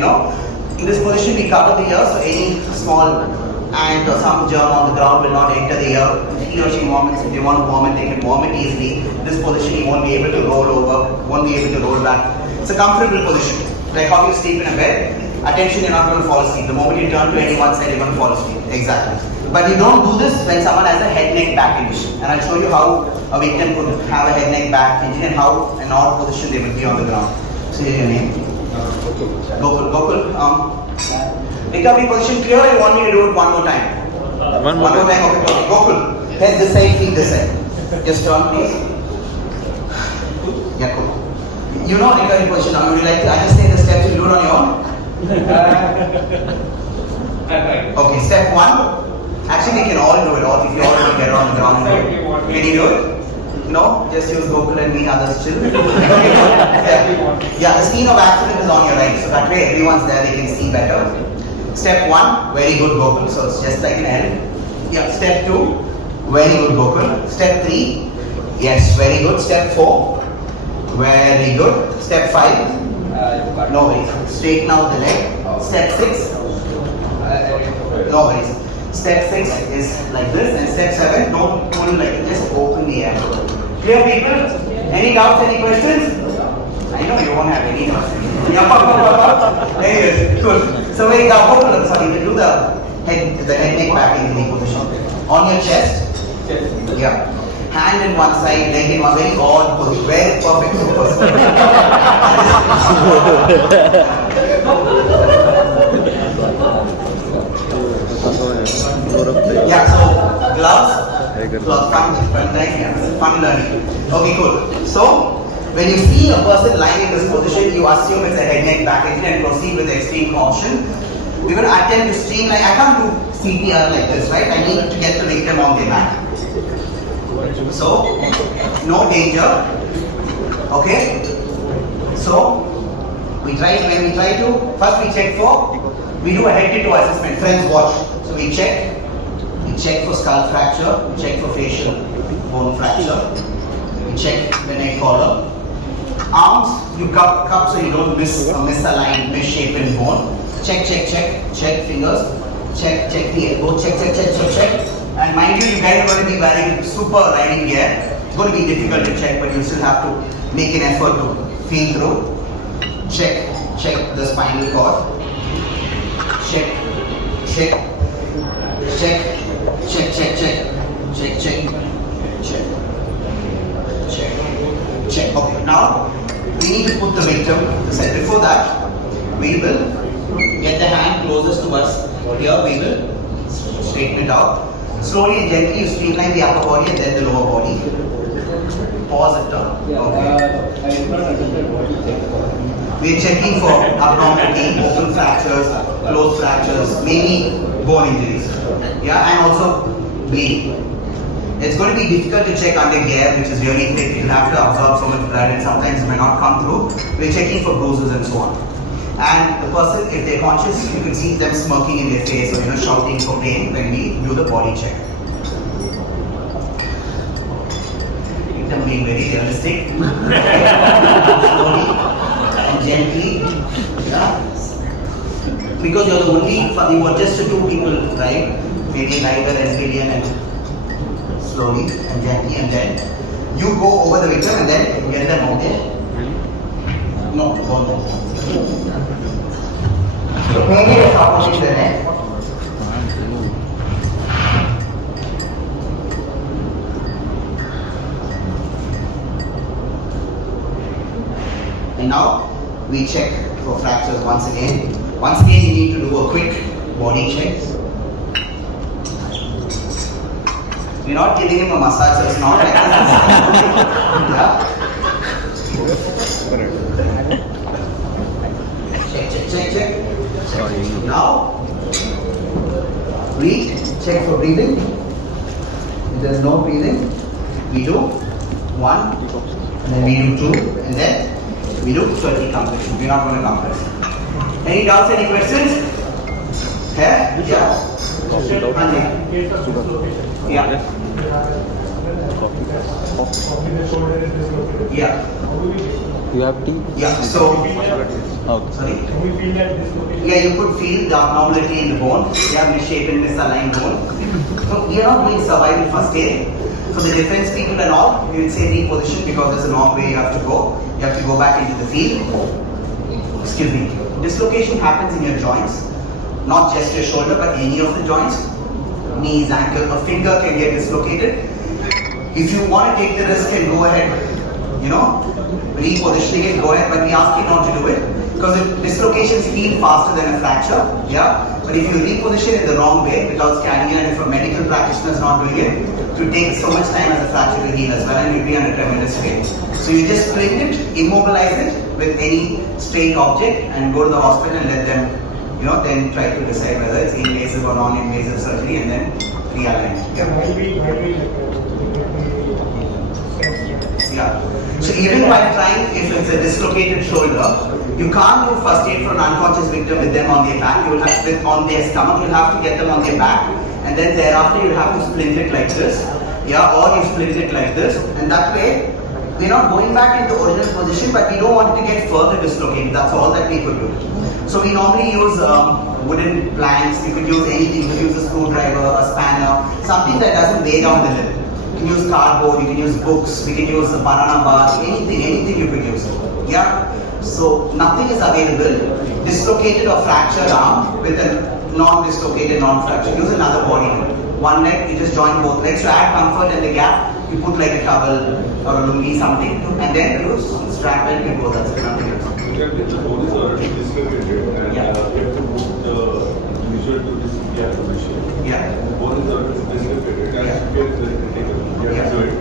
In this position we cover the ear, so any small ant or some germ on the ground will not enter the ear. If he or she vomits, if they want to vomit, they can vomit easily. In this position he won't be able to roll over, won't be able to roll back. It's a comfortable position. Like how you sleep in a bed. Attention, you're not going to fall asleep. The moment you turn to any one side, you're going to fall asleep. Exactly. But you don't do this when someone has a head neck back injury. And I'll show you how a victim could have a head neck back injury and how an odd position they will be on the ground. Say your name. Gokul. Recovery position clear, or you want me to do it one more time? One more time. Okay. Gokul. Head this side, feet this side. Just turn, please. Yeah, cool. You know recovery position now. Would you like to? I just say the steps. You do it on your own. Okay. Step 1. Actually, we can all do it. Or if you all will get on the ground. Can you do it? No? Just use Gokul and me, others chill. Yeah, the scene of accident is on your right. So that way everyone's there, they can see better. Step 1, very good Gokul. So it's just like an L. Yeah, step 2, very good Gokul. Step 3, yes, very good. Step 4, very good. Step 5, no worries. Straighten out the leg. Step 6, no worries. Step 6 is like this, and step 7, don't pull like this, open the air. Clear people? Any doubts, any questions? I know you won't have any doubts. Anyways, cool. So we we'll do the head neck back in the position. On your chest, yeah. Hand in one side, leg in one, very odd position, very perfect, super. Yeah, so gloves, fun learning. Okay, cool. So, when you see a person lying in this position, you assume it's a head neck back injury and proceed with extreme caution. We're going to attempt to streamline. I can't do CPR like this, right? I need to get the victim on their back. So, no danger. Okay? So, when we try to, first we check we do a head-to-toe assessment. Friends watch. So we check for skull fracture, we check for facial bone fracture, we check the neck collar. Arms, you cup so you don't misaligned, misshapen bone. Check fingers, check the elbow, check. And mind you guys are going to be wearing super riding gear. It's going to be difficult to check, but you still have to make an effort to feel through. Check the spinal cord. Check. Okay, now we need to put the victim to side. Before that, we will get the hand closest to us. Here we will straighten it out. Slowly and gently you streamline the upper body and then the lower body. Pause and turn. Okay. We are checking for abnormality, open fractures, closed fractures, maybe bone injuries. Yeah, and also bleeding. It's going to be difficult to check under gear, which is really thick. You'll have to absorb so much blood and sometimes it may not come through. We're checking for bruises and so on. And the person, if they're conscious, you can see them smirking in their face or shouting for pain when we do the body check. I'm being very realistic. Slowly and gently. Yeah. Because you're the only, you were just two people, right? Maybe Ryder and Billion, and slowly and gently, and then you go over the victim and then get them out there. No, go there. So maybe it's opposite the neck. And now we check for fractures once again. Once again, you need to do a quick body check. We're not giving him a massage, so it's not like yeah. Check. Now, breathe, check for breathing. If there's no breathing, we do 1, and then we do 2, and then we do 30 compressions. We're not going to compress. Any doubts, any questions? Yeah? Yeah. Yeah. Yeah. You have tea? Yeah. So, Okay. sorry? Do we feel that dislocation? Yeah, you could feel the abnormality in the bone. You have misshapen, misaligned bone. So we are not doing survival first aid. So the defense people and all, we will say reposition because there's a long way you have to go. You have to go back into the field. Excuse me. Dislocation happens in your joints, not just your shoulder, but any of the joints. Knees, ankle, a finger can get dislocated. If you want to take the risk and go ahead, repositioning it, go ahead, but we ask you not to do it. Because dislocations heal faster than a fracture, yeah. But if you reposition it the wrong way without scanning it, and if a medical practitioner is not doing it, it will take so much time as a fracture to heal as well, and you'll be under tremendous strain. So you just split it, immobilize it with any straight object, and go to the hospital and let them, then try to decide whether it's invasive or non-invasive surgery, and then realign. Yeah. So even while trying, if it's a dislocated shoulder, you can't do first aid for an unconscious victim with them on their back. You will have on their stomach. You'll have to get them on their back, and then thereafter you'll have to splint it like this, yeah, or you splint it like this, and that way we're not going back into original position, but we don't want it to get further dislocated. That's all that we could do. So we normally use wooden planks. You could use anything. You could use a screwdriver, a spanner, something that doesn't weigh down the limb. You can use cardboard, you can use books, we can use a banana bar, anything you could use. Yeah? So nothing is available. Dislocated or fractured arm with a non-dislocated, non-fractured. Use another body. One leg, you just join both legs to add comfort in the gap. You put like a towel or a lungi, something, and then you strap it and you go. That's nothing else. The bone is already dislocated and Yeah. we have to move the visual to the CPR position. Yeah. The bone is already dislocated and Yeah. CPR is very critical. We have to do it.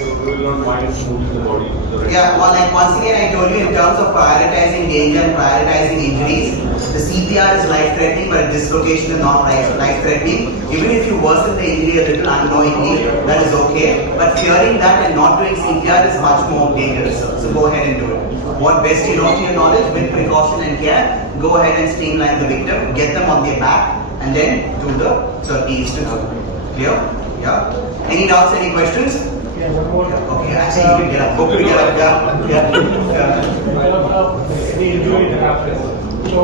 So we will not mind moving the body to the right. Yeah, well, like once again, I told you in terms of prioritizing danger and prioritizing injuries, the CPR is life-threatening, but dislocation is not life-threatening. Even if you worsen the injury a little unknowingly, that is okay. But fearing that and not doing CPR is much more dangerous. So go ahead and do it. What best you know to your knowledge, with precaution and care, go ahead and streamline the victim, get them on their back, and then do the 30s to 30. Clear? Yeah? Any doubts, any questions? Yeah, one more. Okay, actually you can get up. Go quick, get up. Yeah. The injury that happens. So,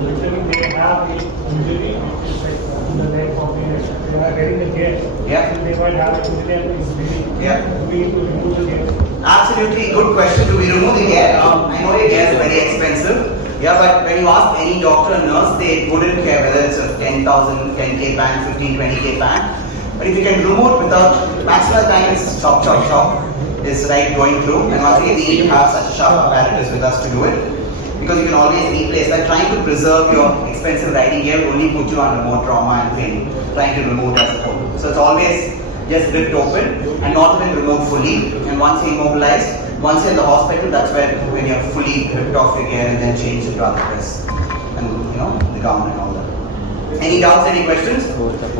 usually they have a injury which is like in the leg combination. They are getting the gear. Yeah. So they might have an injury and it's bleeding. Yeah. We need to remove the gear. Absolutely, good question. Do we remove the gear? I know your gear is very expensive. Yeah, but when you ask any doctor or nurse, they wouldn't care whether it's a 10,000, 10K band, 15, 20K band. But if you can remove it without maximal time, is chop, is right going through. And once again, we need to have such a sharp apparatus with us to do it. Because you can always replace that. Trying to preserve your expensive riding gear will only put you under more trauma and pain. Trying to remove that support. So it's always just ripped open and not even removed fully. And once you're immobilized, once you're in the hospital, that's when you're fully ripped off your gear and then changed into other dress. And the gown and all that. Any doubts, any questions?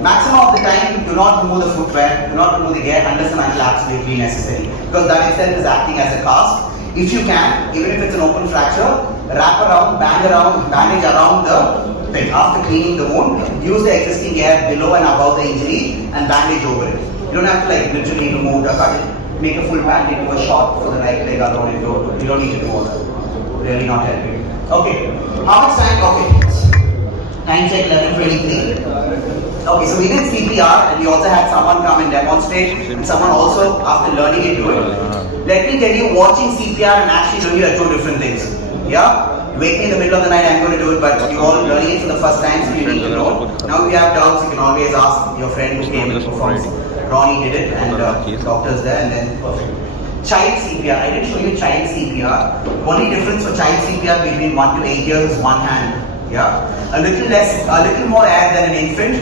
Maximum of the time, do not remove the footwear, do not remove the gear unless and until absolutely necessary. Because that itself is acting as a cast. If you can, even if it's an open fracture, wrap around, bandage around the pit. After cleaning the wound, use the existing gear below and above the injury and bandage over it. You don't have to literally remove or cut it. Make a full bandage, do a shot for the right leg alone and go. You don't need to do all that. Really not helping. Okay. How much time? Okay. Time check 11:23. Okay, so we did CPR and we also had someone come and demonstrate and someone also after learning it do it. Let me tell you, watching CPR and actually doing it are two different things. Yeah? You wake me in the middle of the night, I'm going to do it, but you're all learning it for the first time, so you need to know. Now if you have doubts, you can always ask your friend who came and performed. Ronnie did it and doctors there and then perfect. Child CPR, I didn't show you child CPR. The only difference for child CPR between 1 to 8 years is one hand. Yeah, a little more air than an infant,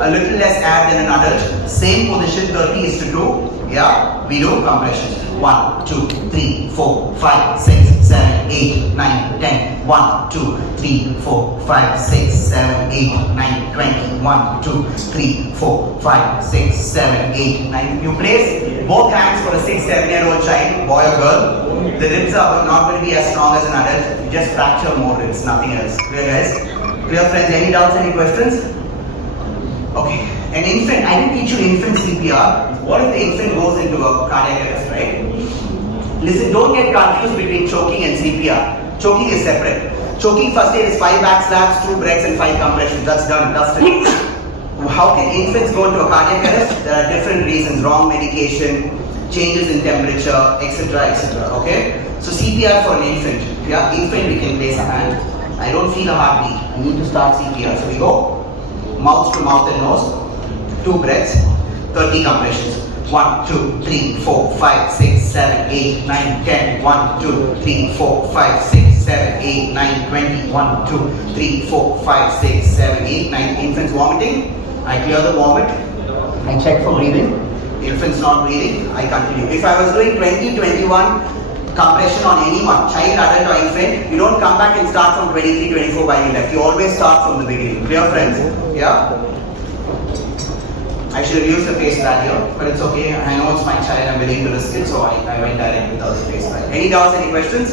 a little less air than an adult. Same position, 30:2. Yeah, we do compressions. 1, 2, 3, 4, 5, 6, 7, 8, 9, 10. 1, 2, 3, 4, 5, 6, 7, 8, 9, 20. 1, 2, 3, 4, 5, 6, 7, 8, 9. You place both hands for a 6, 7-year-old child, boy or girl. The ribs are not going to be as strong as an adult. You just fracture more ribs, nothing else. Clear, guys? Clear, friends? Any doubts, any questions? Okay. An infant, I didn't teach you infant CPR. What if the infant goes into a cardiac arrest, right? Listen, don't get confused between choking and CPR. Choking is separate. Choking first aid is 5 back slaps, 2 breaths and 5 compressions. That's done, dusted. How can infants go into a cardiac arrest? There are different reasons. Wrong medication, changes in temperature, etc., etc. Okay? So CPR for an infant. Yeah, infant we can place a hand. I don't feel a heartbeat. I need to start CPR. So we go mouth to mouth and nose. 2 breaths, 30 compressions. 1, 2, 3, 4, 5, 6, 7, 8, 9, 10. 1, 2, 3, 4, 5, 6, 7, 8, 9, 20. 1, 2, 3, 4, 5, 6, 7, 8, 9. Infants vomiting. I clear the vomit. I check for breathing. Infants not breathing. I continue. If I was doing 20, 21 compression on anyone, child, adult or infant, you don't come back and start from 23, 24 by your left. You always start from the beginning. Clear, friends? Yeah? I should have used the face value, but it's okay. I know it's my child, I'm willing to risk it, so I went direct without the face value. Any doubts, any questions?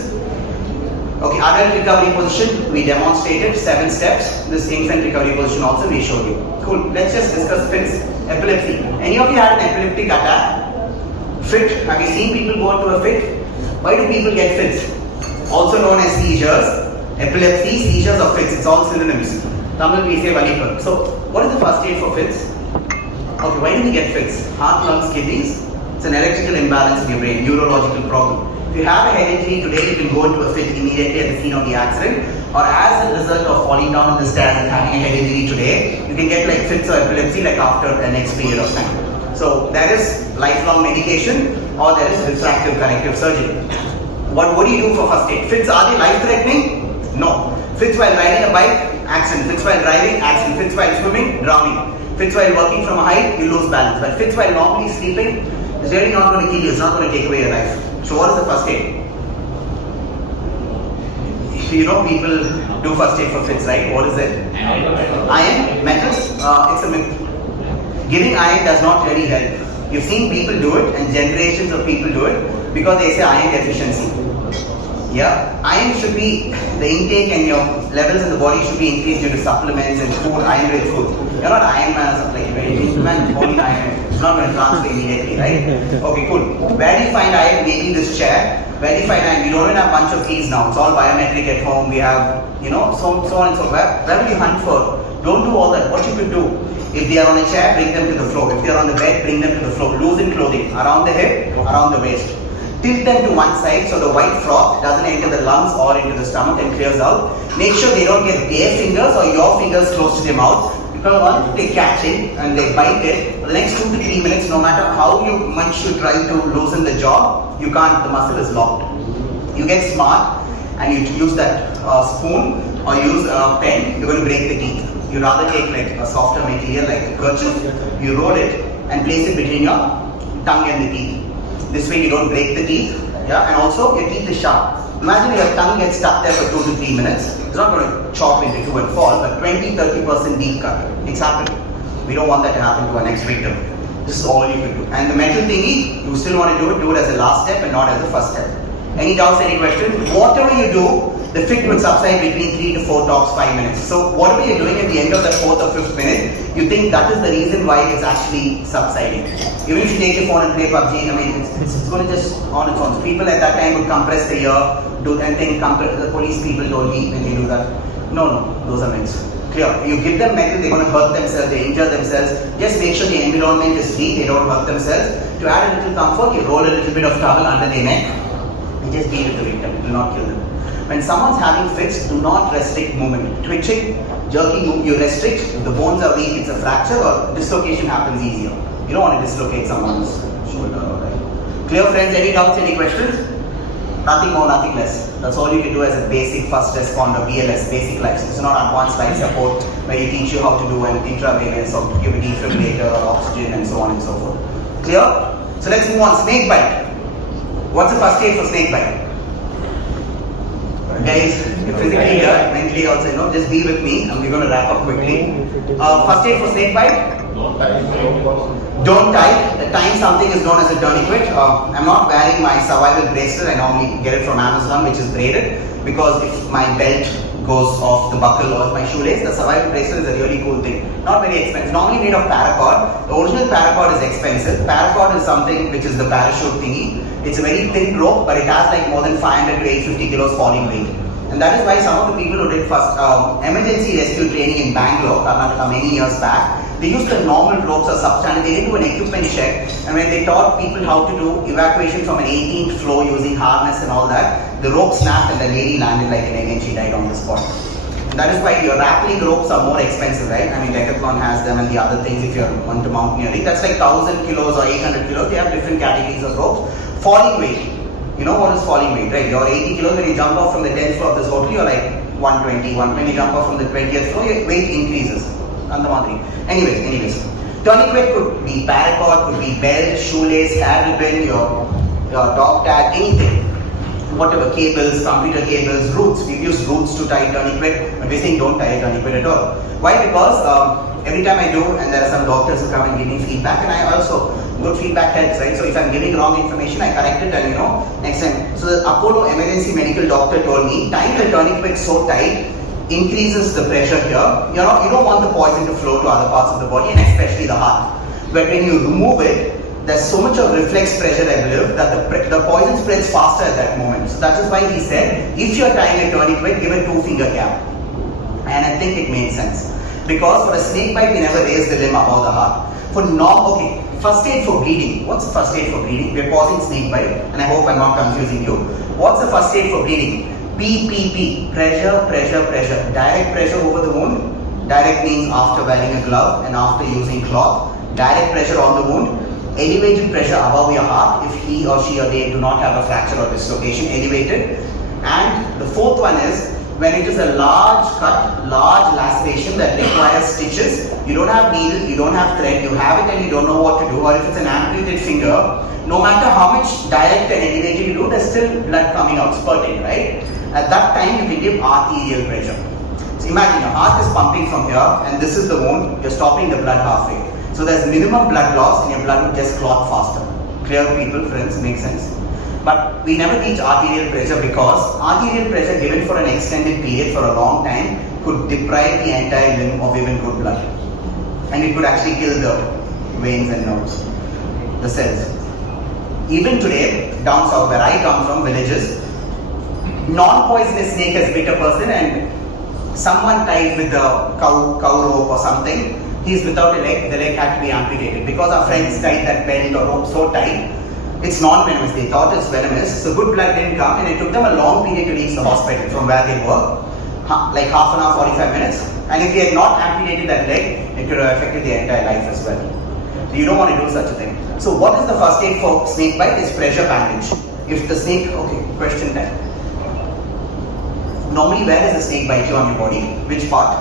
Okay, adult recovery position, we demonstrated 7 steps. This infant recovery position also we showed you. Cool, let's just discuss fits. Epilepsy. Any of you had an epileptic attack? Fit, have you seen people go into a fit? Why do people get fits? Also known as seizures. Epilepsy, seizures or fits, it's all synonyms. Tamil we say valipur. So, what is the first aid for fits? Okay, why do we get fits? Heart, lungs, kidneys. It's an electrical imbalance in your brain, neurological problem. If you have a head injury today, you can go into a fit immediately at the scene of the accident, or as a result of falling down in the stairs and having a head injury today, you can get like fits or epilepsy like after the next period of time. So there is lifelong medication or there is refractive corrective surgery. What do you do for first aid? Fits, are they life-threatening? No. Fits while riding a bike, accident. Fits while driving, accident. Fits while swimming, drowning. Fits while working from a height, you lose balance. But fits while normally sleeping is really not going to kill you. It's not going to take away your life. So what is the first aid? You know people do first aid for fits, right? What is it? Iron? Metal? It's a myth. Giving iron does not really help. You've seen people do it and generations of people do it because they say iron deficiency. Yeah, iron should be, the intake and your levels in the body should be increased due to supplements and food, iron-rich food. You're not Iron Man or something like that. Man, only iron. It's not going to transfer immediately, right? Okay, cool. Where do you find iron? Maybe this chair. Where do you find iron? We don't even have a bunch of keys now. It's all biometric at home. We have, so on and so on. Where will you hunt for? Don't do all that. What you could do, if they are on a chair, bring them to the floor. If they are on the bed, bring them to the floor. Loosen clothing around the hip, around the waist. Tilt them to one side so the white froth doesn't enter the lungs or into the stomach and clears out. Make sure they don't get their fingers or your fingers close to their mouth. Because once they catch it and they bite it, for the next 2 to 3 minutes, no matter how much you try to loosen the jaw, you can't, the muscle is locked. You get smart and you use that spoon or use a pen, you're going to break the teeth. You rather take like a softer material like a kerchief, you roll it and place it between your tongue and the teeth. This way you don't break the teeth, yeah, and also your teeth is sharp. Imagine your tongue gets stuck there for 2 to 3 minutes. It's not going to chop into 2 and fall, but 20-30% deep cut. It's happening. We don't want that to happen to our next victim. This is all you can do. And the metal thingy, you still want to do it as a last step and not as a first step. Any doubts, any questions? Whatever you do, the fit would subside between 3 to 4 tops, 5 minutes. So whatever you're doing at the end of the 4th or 5th minute, you think that is the reason why it's actually subsiding. Even if you take your phone and play PUBG, it's going to just on its own. So people at that time would compress the ear, do and think the police people don't eat when they do that. No, those are myths. Clear. You give them metal, they're going to hurt themselves, they injure themselves. Just make sure the environment is free, they don't hurt themselves. To add a little comfort, you roll a little bit of towel under their neck and just be with the victim. It will not kill them. When someone's having fits, do not restrict movement. Twitching, jerking, you restrict. If the bones are weak, it's a fracture or dislocation happens easier. You don't want to dislocate someone's shoulder. Right? Clear, friends? Any doubts, any questions? Nothing more, nothing less. That's all you can do as a basic first responder, BLS, basic life support. It's not advanced life support where you teach you how to do an intravenous or give a defibrillator or oxygen and so on and so forth. Clear? So let's move on. Snake bite. What's the first aid for snake bite? Guys, you're physically here, mentally also, just be with me and we're going to wrap up quickly. First aid for snake bite? Don't tie. Don't tie. Tying something is known as a tourniquet. I'm not wearing my survival bracelet. I normally get it from Amazon, which is braided, because if my belt goes off the buckle or my shoelace, the survival bracelet is a really cool thing. Not very expensive. Normally made of paracord. The original paracord is expensive. Paracord is something which is the parachute thingy. It's a very thin rope, but it has like more than 500 to 850 kilos falling weight. And that is why some of the people who did first emergency rescue training in Bangalore, Karnataka, many years back, they used the normal ropes or substandard. They didn't do an equipment check, and when they taught people how to do evacuation from an 18th floor using harness and all that, the rope snapped and the lady landed like an egg and she died on the spot. And that is why your rappelling ropes are more expensive, right? I mean, Decathlon has them and the other things if you're into mountaineering. That's like 1000 kilos or 800 kilos. They have different categories of ropes. Falling weight. You know what is falling weight, right? You're 80 kilos, when you jump off from the 10th floor of this hotel, you're like 120. When you jump off from the 20th floor, your weight increases. Anyways. Tourniquet could be paracord, could be belt, shoelace, hair ribbon, your dog tag, anything. Whatever, cables, computer cables, roots. We've used roots to tie tourniquet, but we're saying don't tie a tourniquet at all. Why? Because every time I do, and there are some doctors who come and give me feedback, and I also, good feedback helps, right? So if I'm giving wrong information, I correct it and next time. So the Apollo emergency medical doctor told me, tying the tourniquet so tight increases the pressure here. You don't want the poison to flow to other parts of the body and especially the heart. But when you remove it, there's so much of reflex pressure, I believe, that the poison spreads faster at that moment. So that is why he said, if you're tying a tourniquet, give a 2-finger gap. And I think it made sense. Because for a snake bite, we never raise the limb above the heart. First aid for bleeding. What's the first aid for bleeding? We're pausing snake bite, and I hope I'm not confusing you. What's the first aid for bleeding? PPP. Pressure. Direct pressure over the wound. Direct means after wearing a glove and after using cloth. Direct pressure on the wound. Elevated pressure above your heart if he or she or they do not have a fracture or dislocation, elevated. And the fourth one is when it is a large cut, large laceration that requires stitches. You don't have needle, you don't have thread, you have it and you don't know what to do. Or if it's an amputated finger, no matter how much direct and elevated you do, there's still blood coming out, spurting, right? At that time you can give arterial pressure. So imagine your heart is pumping from here and this is the wound, you're stopping the blood halfway. So there's minimum blood loss and your blood will just clot faster. Clear, people, friends, makes sense? But we never teach arterial pressure because arterial pressure given for an extended period for a long time could deprive the entire limb of even good blood. And it could actually kill the veins and nerves, the cells. Even today, down south where I come from, villages, non-poisonous snake has bit a person and someone tied with a cow rope or something, he's without a leg, the leg had to be amputated. Because our friends tied that belt or rope so tight, it's non-venomous, they thought it's venomous, so good blood didn't come and it took them a long period to reach the hospital from where they were, like half an hour, 45 minutes. And if they had not amputated that leg, it could have affected their entire life as well. So you don't want to do such a thing. So what is the first aid for snake bite? Is pressure bandage. If the snake, question time. Normally where does the snake bite you on your body? Which part?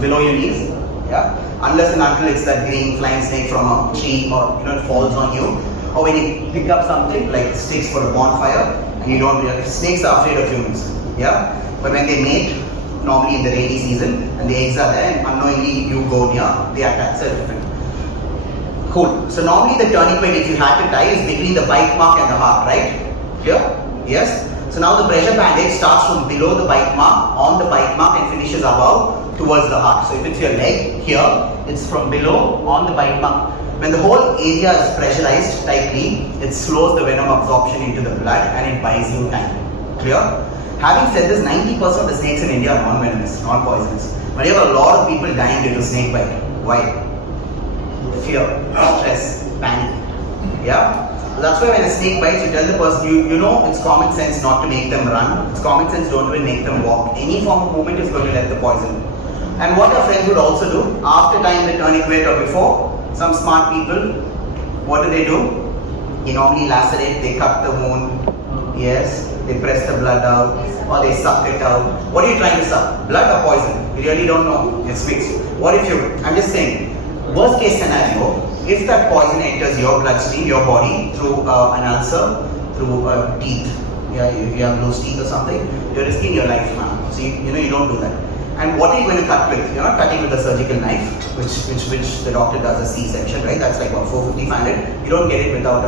Below your knees. Yeah. Unless and until it's that green flying snake from a tree or it falls on you. Or when you pick up something like sticks for a bonfire and you don't realize. Snakes are afraid of humans. Yeah. But when they mate, normally in the rainy season, and the eggs are there and unknowingly you go near, they attack. So different. Cool. So normally the tourniquet, if you had to tie, is between the bite mark and the heart, right? Here? Yes? So now the pressure bandage starts from below the bite mark, on the bite mark and finishes above towards the heart. So if it's your leg, here, it's from below on the bite mark. When the whole area is pressurized tightly, it slows the venom absorption into the blood and it buys you time. Clear? Having said this, 90% of the snakes in India are non-venomous, non-poisonous. But you have a lot of people dying due to snake bite. Why? Fear, stress, panic. Yeah? That's why when a snake bites, you tell the person, you know it's common sense not to make them run. It's common sense don't even make them walk. Any form of movement is going to let the poison. And what our friends would also do, after tying the tourniquet or before, some smart people, what do? They normally lacerate, they cut the wound, Yes, they press the blood out or they suck it out. What are you trying to suck? Blood or poison? You really don't know. It's mixed. What if you, I'm just saying, worst case scenario, if that poison enters your bloodstream, your body through an ulcer, through teeth, yeah, you have loose teeth or something, you're risking your life now. So you don't do that. And what are you going to cut with? You're not cutting with a surgical knife, which the doctor does a C-section, right? That's like what, 450, 500. You don't get it without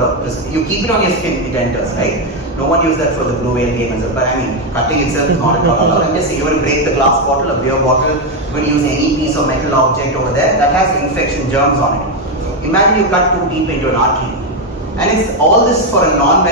you keep it on your skin, it enters, right? No one used that for the blue whale game and stuff. But I mean, cutting itself is not at all allowed. I'm just saying, you're going to break the glass bottle, a beer bottle, you're going to use any piece of metal object over there that has infection germs on it. Imagine you cut too deep into an artery. And it's all this for a non